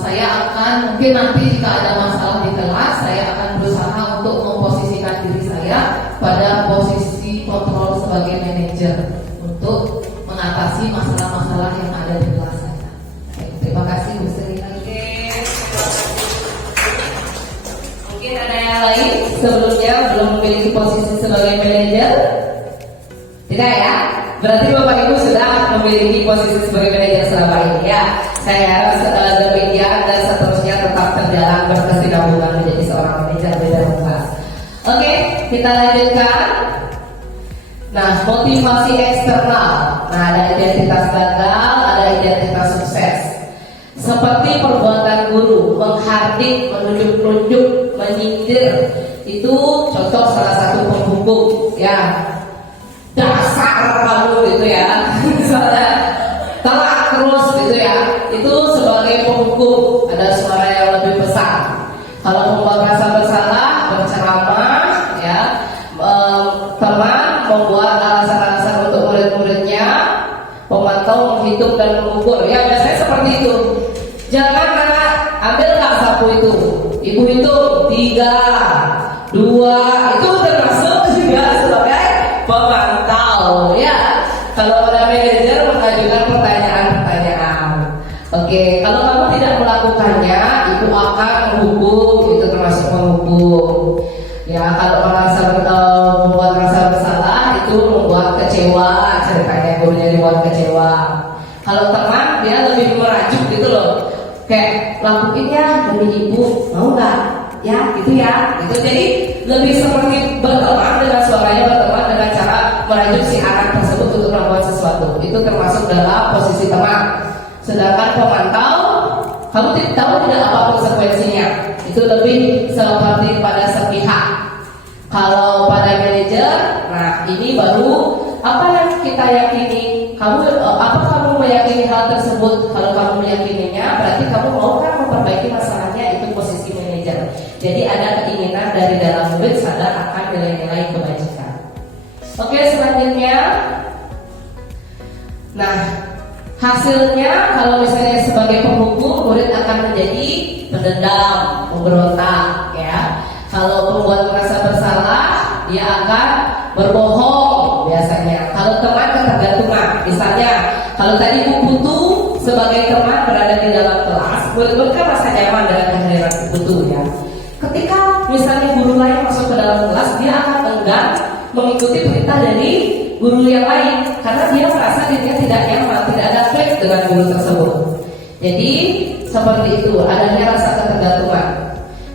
saya akan mungkin nanti jika ada masalah di kelas, saya akan berusaha untuk memposisikan diri saya pada posisi kontrol sebagai manajer untuk mengatasi masalah-masalah yang ada di kelas saya. Baik, terima kasih Bu Sri. Mungkin ada yang lain sebelumnya belum memiliki posisi sebagai manajer? Tidak ya? Berarti Bapak Ibu sudah memiliki posisi sebagai manajer selama ini ya. Saya harap demikian dan seterusnya tetap terjalan berkesinambungan menjadi seorang manajer bidang kelas. Oke, kita lanjutkan. Nah, motivasi eksternal. Nah, ada identitas gagal, ada identitas sukses. Seperti perbuatan guru, menghardik, menunjuk-nunjuk, menyindir, itu contoh salah satu penghukum ya. Dasar kamu gitu ya, misalnya telak terus gitu ya, itu sebagai penghukum. Ada suara yang lebih besar. Kalau membuat rasa bersalah, berceramah ya, teman membuat alasan-alasan untuk murid-muridnya, pemantau menghitung dan mengukur ya, biasanya seperti itu. Jangan anak ambil nggak sapu itu, ibu hitung 3, 2, itu termasuk juga sebagai pemantau ya. Kalau ada manajer mengajukan pertanyaan-pertanyaan, oke, kalau kamu tidak melakukannya, ibu akan menghukum, itu termasuk menghukum. Ya, kalau merasa membuat rasa bersalah, itu membuat Kalau teman dia lebih merajuk gitu loh. Kayak lakuin ya demi ibu, mau nggak? Ya gitu ya. Gitu. Jadi lebih seperti berteman dengan suaranya berteman dengan cara merajuk si anak tersebut untuk melakukan sesuatu. Itu termasuk dalam posisi teman. Sedangkan pemantau, kamu tidak tahu tidak apa konsekuensinya. Itu lebih seperti pada sepihak. Kalau pada manajer, nah ini baru apa yang kita yakini. Apa kamu meyakini hal tersebut? Kalau kamu meyakininya, berarti kamu mau kan memperbaiki masalahnya. Itu posisi manajer. Jadi ada keinginan dari dalam murid sadar akan nilai-nilai kebajikan. Oke, selanjutnya. Nah, hasilnya kalau misalnya sebagai penghukum, murid akan menjadi pendendam, memberontak, ya. Kalau pembuat merasa bersalah, dia akan berbohong biasanya. Kalau teman ketergantungan, misalnya kalau tadi Bu Putu sebagai teman berada di dalam kelas, murid-murid kan merasa nyaman dengan kehadiran Bu Putu, ya. Ketika misalnya guru lain masuk ke dalam kelas, dia akan enggan mengikuti perintah dari guru yang lain karena dia merasa dirinya tidak nyaman, tidak ada klik dengan guru tersebut. Jadi seperti itu, adanya rasa ketergantungan.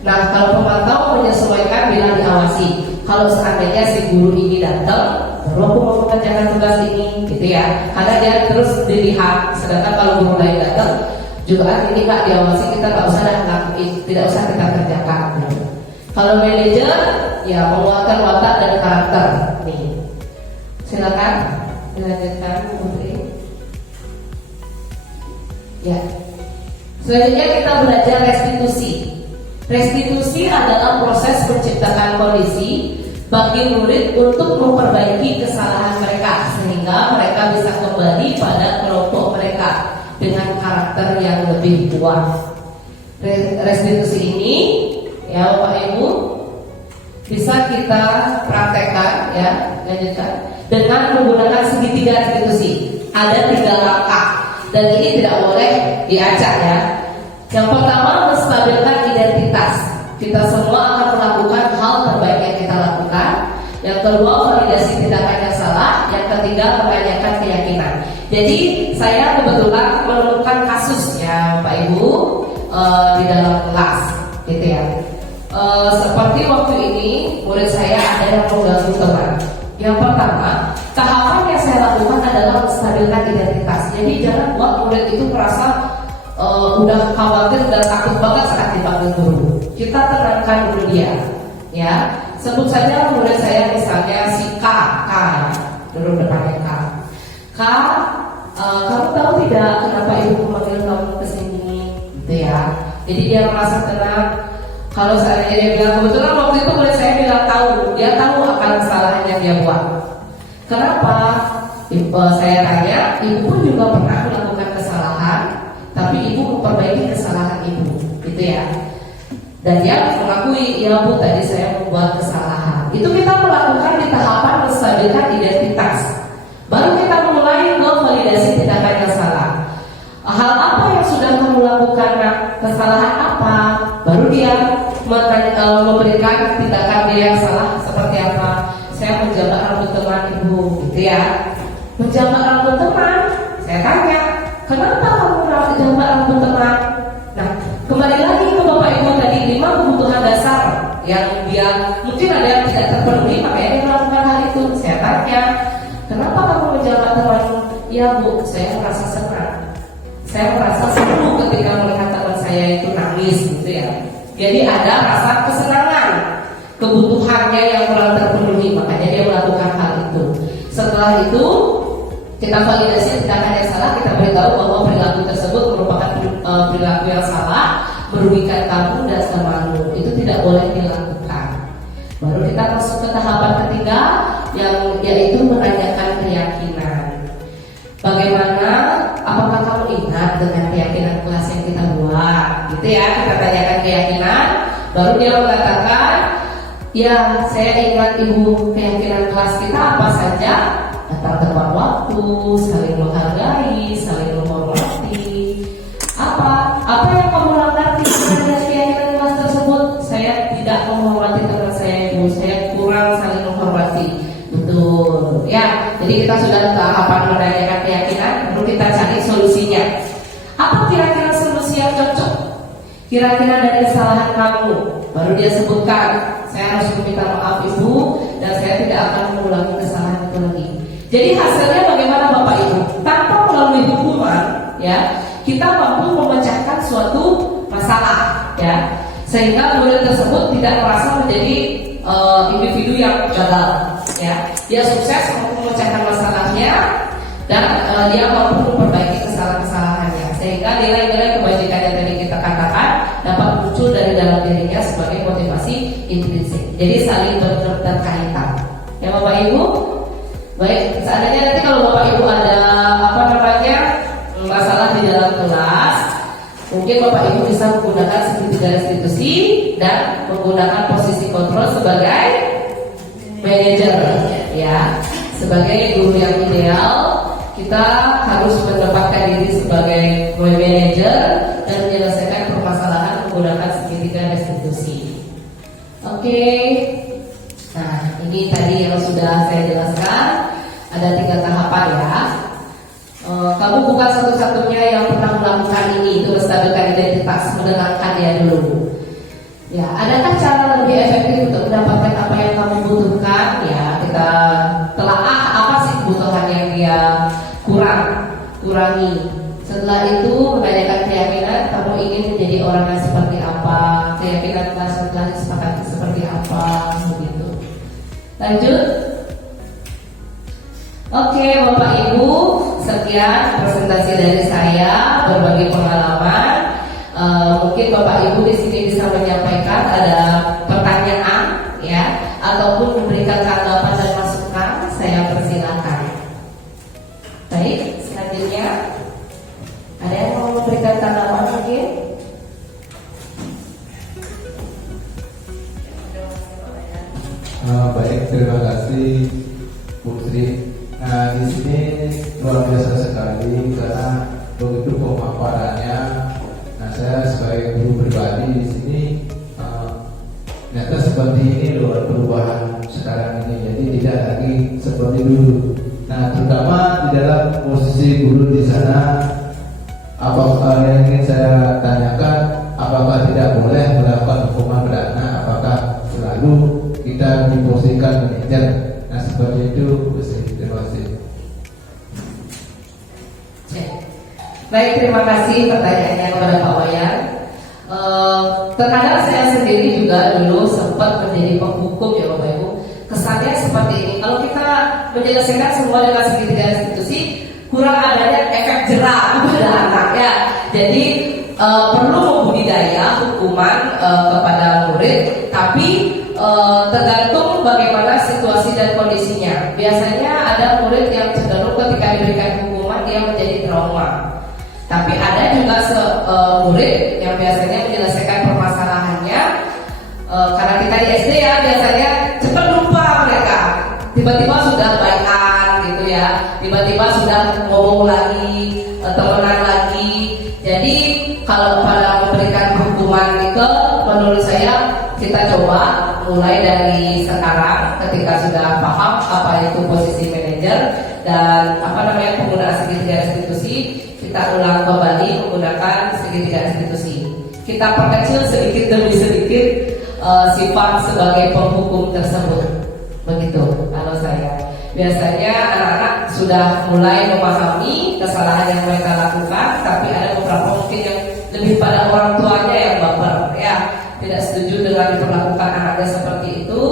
Nah, kalau pemantau menyesuaikan bila diawasi. Kalau seandainya si guru ini datang, baru aku mau mengerjakan tugas ini, gitu ya. Karena dia terus dilihat. Sedangkan kalau guru lain datang, juga ini nggak diawasi, kita nggak usah lakuin, tidak usah kita kerjakan. Kalau manajer, ya menguatkan watak dan karakter. Nih, silakan dilanjutkan, Bu Putri. Ya. Selanjutnya kita belajar restitusi. Restitusi adalah proses menciptakan kondisi bagi murid untuk memperbaiki kesalahan mereka sehingga mereka bisa kembali pada kelompok mereka dengan karakter yang lebih kuat. Restitusi ini, ya Bapak Ibu, bisa kita praktekkan, ya, lanjutkan dengan menggunakan segitiga restitusi. Ada 3 langkah dan ini tidak boleh diacak, ya. Yang pertama, menstabilkan identitas. Kita semua akan melakukan hal terbaik yang kita lakukan. Yang kedua, validasi tindakan yang salah. Yang ketiga, menanyakan keyakinan. Jadi saya kebetulan menemukan kasus, ya Pak Ibu, di dalam kelas, gitu ya. Seperti waktu ini murid saya ada yang mengganggu teman. Yang pertama, tahapan yang saya lakukan adalah menstabilkan identitas. Jadi jangan buat murid itu merasa udah khawatir dan takut banget saat dipanggil guru. Kita tenangkan dulu dia, ya. Sebut saja murid saya misalnya si K, dulu depannya K. Kamu tahu tidak kenapa ibu memanggil kamu kesini, gitu ya. Jadi dia merasa tenang. Kalau seandainya dia bilang, kebetulan waktu itu murid saya bilang tahu, dia tahu akan kesalahan yang dia buat. Kenapa? Saya tanya, ibu pun juga pernah melakukan kesalahan, tapi ibu memperbaiki kesalahan ibu, gitu ya. Dan dia mengakui, ya Bu, tadi saya membuat kesalahan. Itu kita melakukan di tahapan menstabilkan identitas. Baru kita mulai validasi tindakan yang salah. Hal apa yang sudah kamu lakukan? Kesalahan apa? Baru dia memberikan tindakan dia yang salah seperti apa. Saya menjaga rambut teman ibu, gitu ya. Menjaga rambut teman, saya tanya, kenapa kamu menjaga rambut teman? Nah, kembali lagi ke Bapak Ibu tadi, 5 kebutuhan dasar yang dia mungkin ada yang tidak terpenuhi, makanya dia melakukan hal itu. Saya tanya, kenapa kamu menjaga teman? Ya Bu, saya merasa senang. Saya merasa seru ketika melihat teman saya itu nangis, gitu ya. Jadi ada rasa kesenangan, kebutuhannya yang kurang terpenuhi, makanya dia melakukan hal itu. Setelah itu kita validasi tindakan yang salah, kita beritahu bahwa perilaku tersebut merupakan perilaku yang salah, merugikan kamu dan temanmu. Itu tidak boleh dilakukan. Baru kita masuk ke tahapan ketiga, yang yaitu menanyakan keyakinan. Bagaimana? Apakah kamu ingat dengan keyakinan kelas yang kita buat? Gitu ya, kita tanyakan keyakinan. Baru dia mengatakan, ya saya ingat ibu, keyakinan kelas kita apa saja? Datang tepat waktu, saling menghargai, saling menghormati. Apa yang kamu langgar di keyakinan kelas tersebut? Saya tidak menghormati teman saya ibu, saya kurang saling menghormati. Betul, ya. Jadi kita sudah tahapan menanyakan keyakinan, lalu kita cari solusi Apa kira-kira solusi yang cocok? Kira-kira dari kesalahan kamu, baru dia sebutkan, saya harus meminta maaf ibu dan saya tidak akan mengulangi kesalahan itu lagi. Jadi hasilnya bagaimana Bapak Ibu? Tanpa melalui hukuman, ya, kita mampu memecahkan suatu masalah, ya, sehingga murid tersebut tidak merasa menjadi individu yang gagal, ya. Dia sukses mampu memecahkan masalahnya dan dia mampu memperbaiki kesalahan-kesalahannya, sehingga nilai-nilai kebajikan yang tadi kita katakan dapat muncul dari dalam dirinya sebagai motivasi intrinsik. Jadi saling berkaitan, ya Bapak Ibu. Baik, seandainya nanti kalau Bapak Ibu ada masalah di dalam kelas, mungkin Bapak Ibu bisa menggunakan segitiga restitusi dan menggunakan posisi kontrol sebagai manajer, ya. Sebagai guru yang ideal, kita harus menempatkan diri sebagai manajer dan menyelesaikan permasalahan menggunakan segitiga restitusi. Oke. Nah, ini tadi yang sudah saya jelaskan. Ada 3 tahapan, ya. Kamu bukan satu-satunya yang pernah melakukan ini, itu menstabilkan identitas, menenangkan dia dulu. Ya, adakah cara lebih efektif untuk mendapatkan apa yang kamu butuhkan? Ya, kita telaah apa sih kebutuhan yang dia kurangi. Setelah itu menanyakan keyakinan, kamu ingin menjadi orang yang seperti apa, keyakinan setelah disepakati seperti apa, begitu. Lanjut. Oke, Bapak Ibu, sekian presentasi dari saya, berbagi pengalaman. Mungkin Bapak Ibu di sini bisa menyampaikan ada pertanyaan, ya, ataupun memberikan tanggapan dan masukan. Saya persilakan. Baik, selanjutnya ada yang mau memberikan tanggapan mungkin? Baik, terima kasih Bu Sri. Nah, di sini luar biasa sekali karena begitu pemaparannya. Nah, saya sebagai guru pribadi di sini ternyata seperti ini loh perubahan sekarang ini. Jadi tidak lagi seperti dulu. Nah, terutama di dalam posisi guru di sana, apakah yang ingin saya tanyakan, apakah tidak boleh melakukan hukuman berat? Nah, apakah selalu kita diposisikan manajer? Nah, seperti itu, Bu Sri. Terima kasih. Baik, terima kasih pertanyaannya kepada Pak Wayan. Terkadang saya sendiri juga dulu sempat menjadi penghukum, ya Bapak Ibu. Kesannya seperti ini. Kalau kita menyelesaikan semua dengan segitiga restitusi, kurang adanya efek jerah kepada anak, ya. Jadi perlu membudidaya hukuman kepada murid, tapi tergantung bagaimana situasi dan kondisinya. Biasanya ada murid yang cenderung ketika diberikan hukuman dia menjadi trauma. Tapi ada juga murid yang biasanya menyelesaikan permasalahannya karena kita di SD, ya, biasanya cepat lupa mereka. Tiba-tiba sudah baikan gitu, ya. Tiba-tiba sudah ngomong lagi, temenan lagi. Jadi kalau pada memberikan hukuman itu, menurut saya kita coba mulai dari sekarang ketika sudah paham apa itu posisi manajer dan penggunaan segitiga restitusi, kita ulang kembali menggunakan segitiga restitusi. Kita perkecil sedikit demi sedikit sifat sebagai penghukum tersebut. Begitu kalau saya. Biasanya anak-anak sudah mulai memahami kesalahan yang mereka lakukan, tapi ada beberapa mungkin yang lebih pada orang tuanya yang baper, ya, tidak setuju dengan diperlakukan anaknya seperti itu.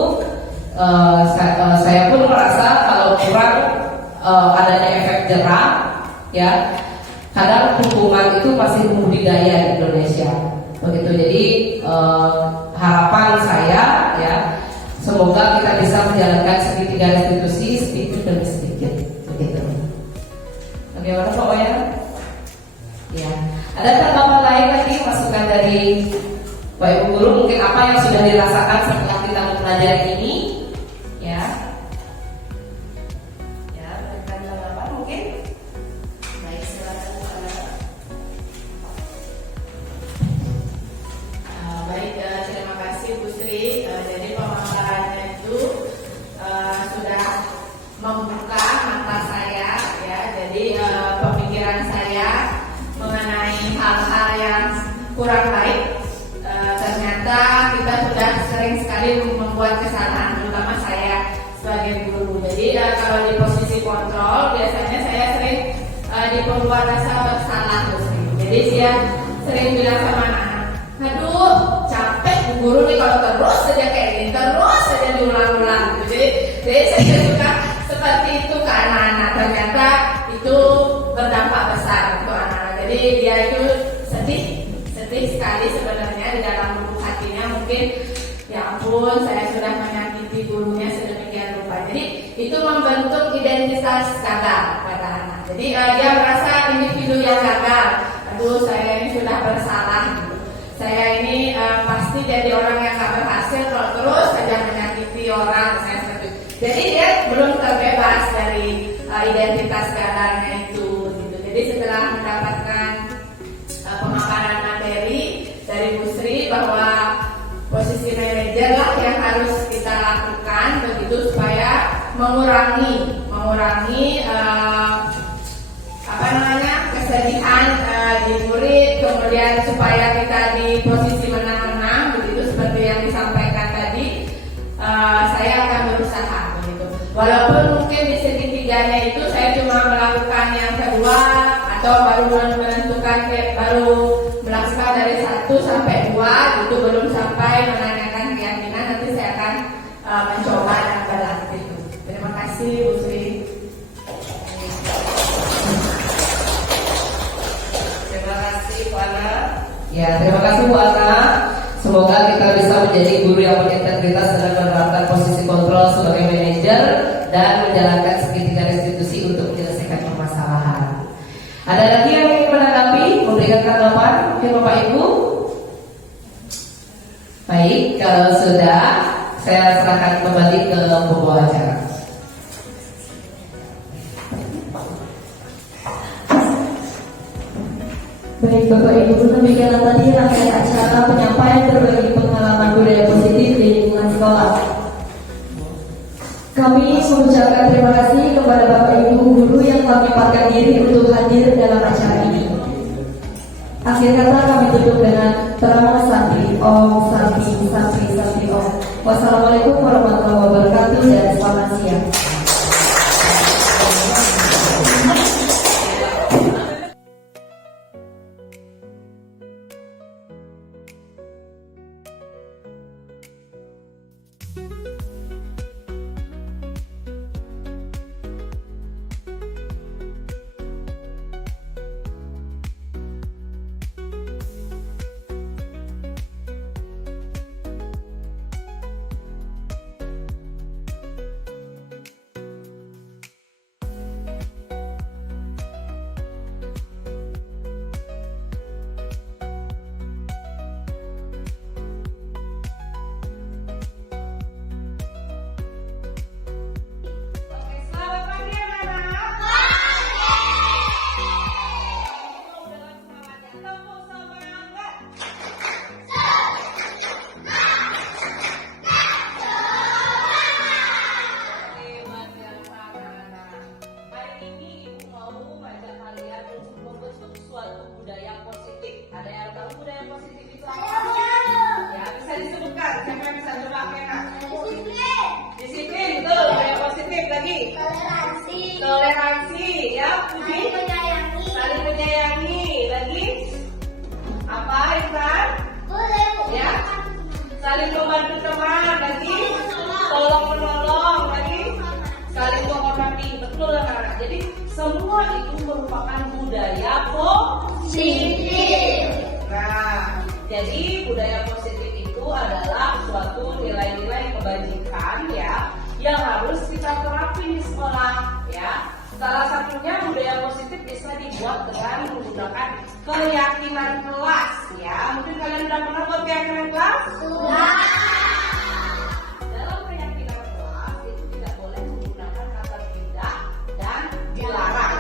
Saya pun merasa kalau kurang adanya efek jerah, ya, kadang hukuman itu masih membudidaya di Indonesia, begitu. Jadi harapan saya, ya, semoga kita bisa menjalankan segitiga restitusi sedikit demi sedikit, begitu. Bagaimana Pak Wayan? Ya, ada tanggapan lain lagi, masukan dari Pak Ibu Guru, mungkin apa yang sudah dirasakan setelah kita mempelajari ini, ya. Ya, berikan tanggapan mungkin. Baik, silakan. Baik, terima kasih Bu Sri. Jadi pemaparannya itu sudah membuka mata saya, ya. Jadi pemikiran saya mengenai kurang baik. Ternyata kita sudah sering sekali membuat kesalahan, terutama saya sebagai guru. Jadi kalau di posisi kontrol biasanya saya sering dibuat rasa bersalah terus. Jadi dia sering bilang sama anak, aduh capek Bu Guru nih kalau terus saja kayak gini, terus saja diulang-ulang gitu. Jadi saya suka seperti itu ke anak-anak. Ternyata itu berdampak besar untuk anak-anak. Jadi dia itu sedih sekali sebenarnya di dalam lubuk hatinya, mungkin ya ampun saya sudah menyakiti gurunya sedemikian rupa. Jadi itu membentuk identitas gagal pada anak. Jadi dia merasa individu yang gagal. Aduh saya ini sudah bersalah gitu. Saya ini pasti jadi orang yang gak berhasil kalau terus saja menyakiti orang. Jadi dia belum terbebas dari identitas gagalnya itu gitu. Jadi setelah mendapatkan pemaparan materi dari Bu Sri bahwa posisi manajer lah yang harus kita lakukan begitu supaya mengurangi kesedihan di murid, kemudian supaya kita di posisi menang-menang begitu seperti yang disampaikan tadi. Saya akan berusaha begitu. Walaupun mungkin di segitiganya itu saya cuma melakukan yang kedua atau baru menentukan baru melakukan dari 1 sampai 2 gitu, belum sampai menanyakan keyakinan. Nanti saya akan mencoba dan berlatih itu. Terima kasih Bu Sri. Terima kasih Bu Ana. Ya, terima kasih Bu Ana. Semoga kita bisa menjadi guru yang berintegritas dengan menerapkan posisi kontrol sebagai manajer dan menjalankan segitiga restitusi untuk menyelesaikan permasalahan. Ada lagi yang ingin menanggapi, memberikan tanggapan, mungkin Bapak Ibu? Baik, kalau sudah, saya serahkan kembali ke pembawa acara. Baik Bapak Ibu, demikianlah tadi rangkaian acara penyampaian berbagi pengalaman budaya positif di lingkungan sekolah. Kami mengucapkan terima kasih kepada Bapak Ibu guru yang telah menyempatkan diri untuk hadir dalam acara ini. Akhir kata kami tutup dengan terang santri Om Santri Om. Wassalamualaikum warahmatullahi wabarakatuh dan selamat siang. Toleransi, ya, Puji. Saling menyayangi. Lagi? Apa, Intan? Ya. Saling membantu teman. Lagi? Tolong menolong. Lagi? Saling menghormati. Betul kan? Jadi semua itu merupakan budaya positif. Nah, jadi budaya positif itu adalah suatu nilai-nilai kebajikan ya yang harus kita terapin di sekolah ya. Salah satunya budaya positif bisa dibuat dengan menggunakan keyakinan kelas ya. Mungkin kalian sudah pernah buat keyakinan kelas? Dalam keyakinan kelas itu tidak boleh menggunakan kata tidak dan dilarang.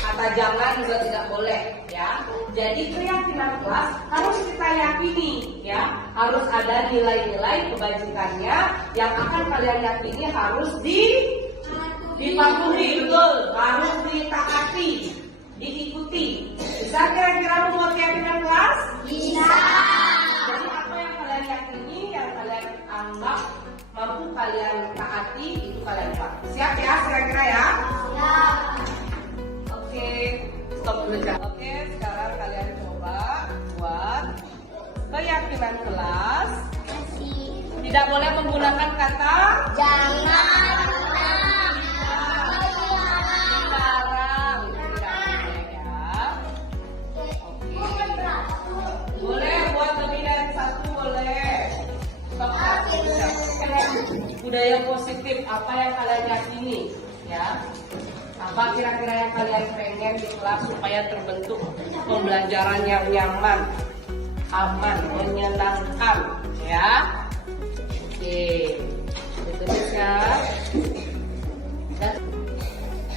Kata jangan juga tidak boleh ya. Jadi keyakinan kelas harus kita yakini ya. Harus ada nilai-nilai kebajikannya yang akan kalian yakini harus dipatuhi, betul, harus ditaati, diikuti. Bisa kira-kira membuat keyakinan kelas? Bisa. keyakinan kelas. Tidak boleh menggunakan kata Jangan. dilarang. Tidak boleh ya. Boleh buat lebih dari satu, boleh. Budaya positif apa yang kalian yakini, ya? Apa kira-kira yang kalian pengen di kelas supaya terbentuk pembelajaran yang nyaman, aman, menyenangkan, ya? Oke, ditulis ya.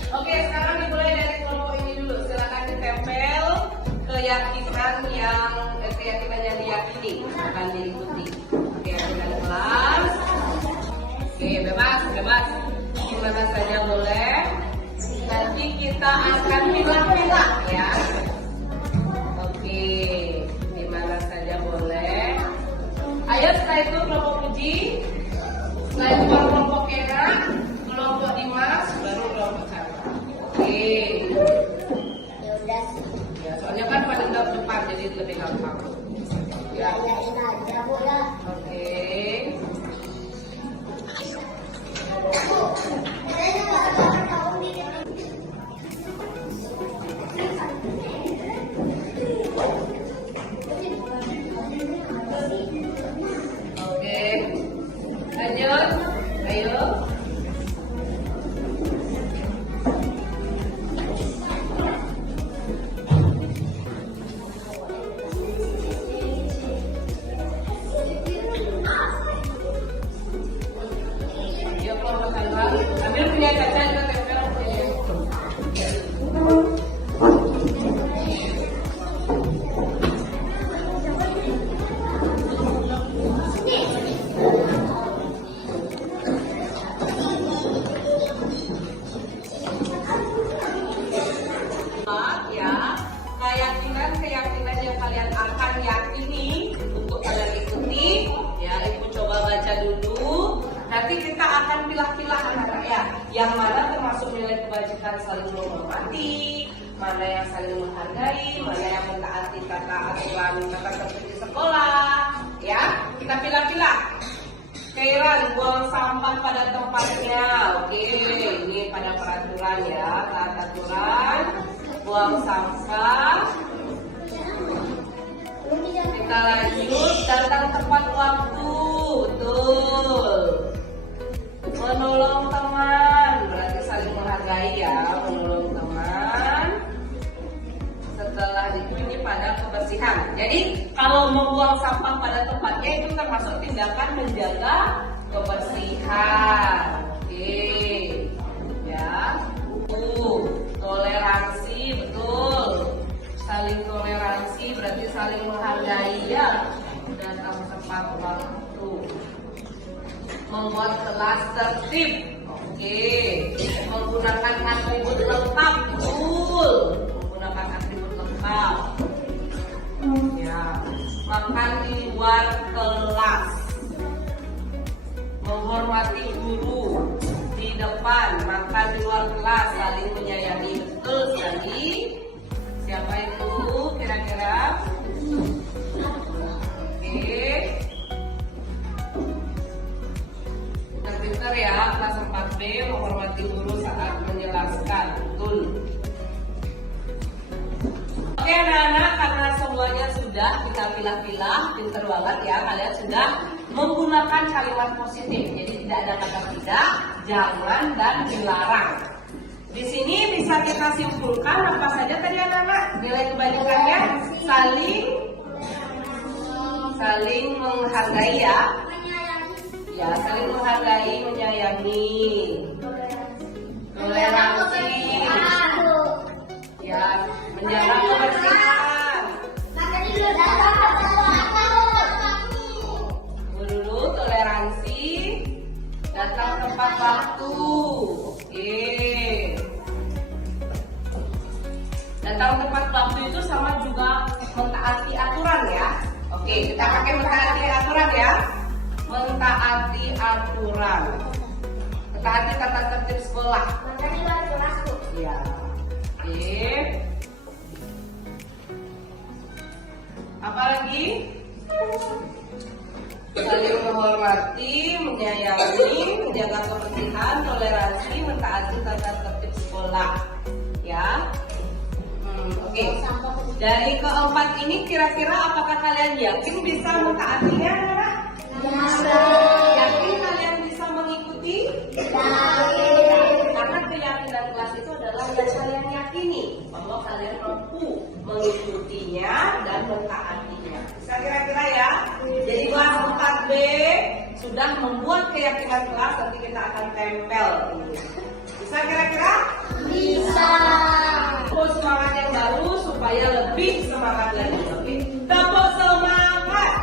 Oke, sekarang dimulai dari kelompok ini dulu. Silakan ditempel keyakinan yang diyakini akan diikuti. Keyakinan kelas. Oke, bebas. Gimana saja boleh. Nanti kita akan pilih-pilih ya. Oke, gimana saja boleh. Ayo setelah itu kelompok Puji, setelah itu baru kelompok Kena, kelompok Dimas, baru kelompok Chandra. Oke. Ya, soalnya kan pada depan jadi lebih gampang. Ya. Oke. Oke. Lanjut. Ayo. Yuk, kelompok Chandra. Ambil punya Caca juga tempel. Ya, keyakinan yang kalian akan yakini untuk kalian ikuti, ya, ibu coba baca dulu. Nanti kita akan pilah-pilah anak-anak ya, yang mana termasuk nilai kebajikan saling menghormati, mana yang saling menghargai, mana yang mentaati kata aturan kata tertib di sekolah, ya. Kita pilah-pilah. Kairan, buang sampah pada tempatnya. Oke, ini pada peraturan ya, taat aturan. Buang sampah. Kita lanjut, datang tepat waktu. Betul. Menolong teman, berarti saling menghargai ya, menolong teman. Setelah itu ini pada kebersihan. Jadi kalau membuang sampah pada tempatnya itu termasuk tindakan menjaga kebersihan. Oke, ya. Toleransi, betul. Saling toleransi berarti saling menghargai ya. Datang tepat waktu. Membuat kelas tertib. Oke. Menggunakan atribut lengkap, betul. Menggunakan atribut lengkap. Ya. Makan di luar kelas. Menghormati guru. Di depan, makan di luar kelas, saling menyayangi, betul sekali. Siapa itu kira-kira? Oke. Pintar-pintar ya, kelas 4B menghormati guru saat menjelaskan, betul. Oke anak-anak, karena semuanya sudah kita pilah-pilah, pintar banget ya, kalian sudah menggunakan kalimat positif. Jadi tidak ada kata tidak, jangan, dan dilarang. Di sini bisa kita simpulkan apa saja tadi anak-anak? Nilai kebajikannya saling menghargai ya. Ya, saling menghargai, menyayangi. Toleransi. Ya, menjaga kebersihan. Dulu toleransi, datang tepat waktu. Oke. Datang tepat waktu itu sama juga mentaati aturan ya. Oke, kita pakai mentaati aturan ya. Mentaati aturan. Mentaati tata tertib sekolah. Ya. Oke. Apa lagi? Saling menghormati, menyayangi, menjaga kebersihan, toleransi, mentaati tata tertib sekolah. Ya. Oke. Dari keempat ini kira-kira apakah kalian yakin bisa mentaatinya? Yakin kalian bisa mengikuti? Karena keyakinan kelas itu adalah yang kalian yakini bahwa kalian mampu mengikutinya dan mentaatinya. Bisa kira-kira ya? Jadi kelas 4B sudah membuat keyakinan kelas, nanti kita akan tempel ini. Bisa kira-kira? Bisa. Tepuk semangat yang baru supaya lebih semangat lagi. Oke? Tepuk semangat.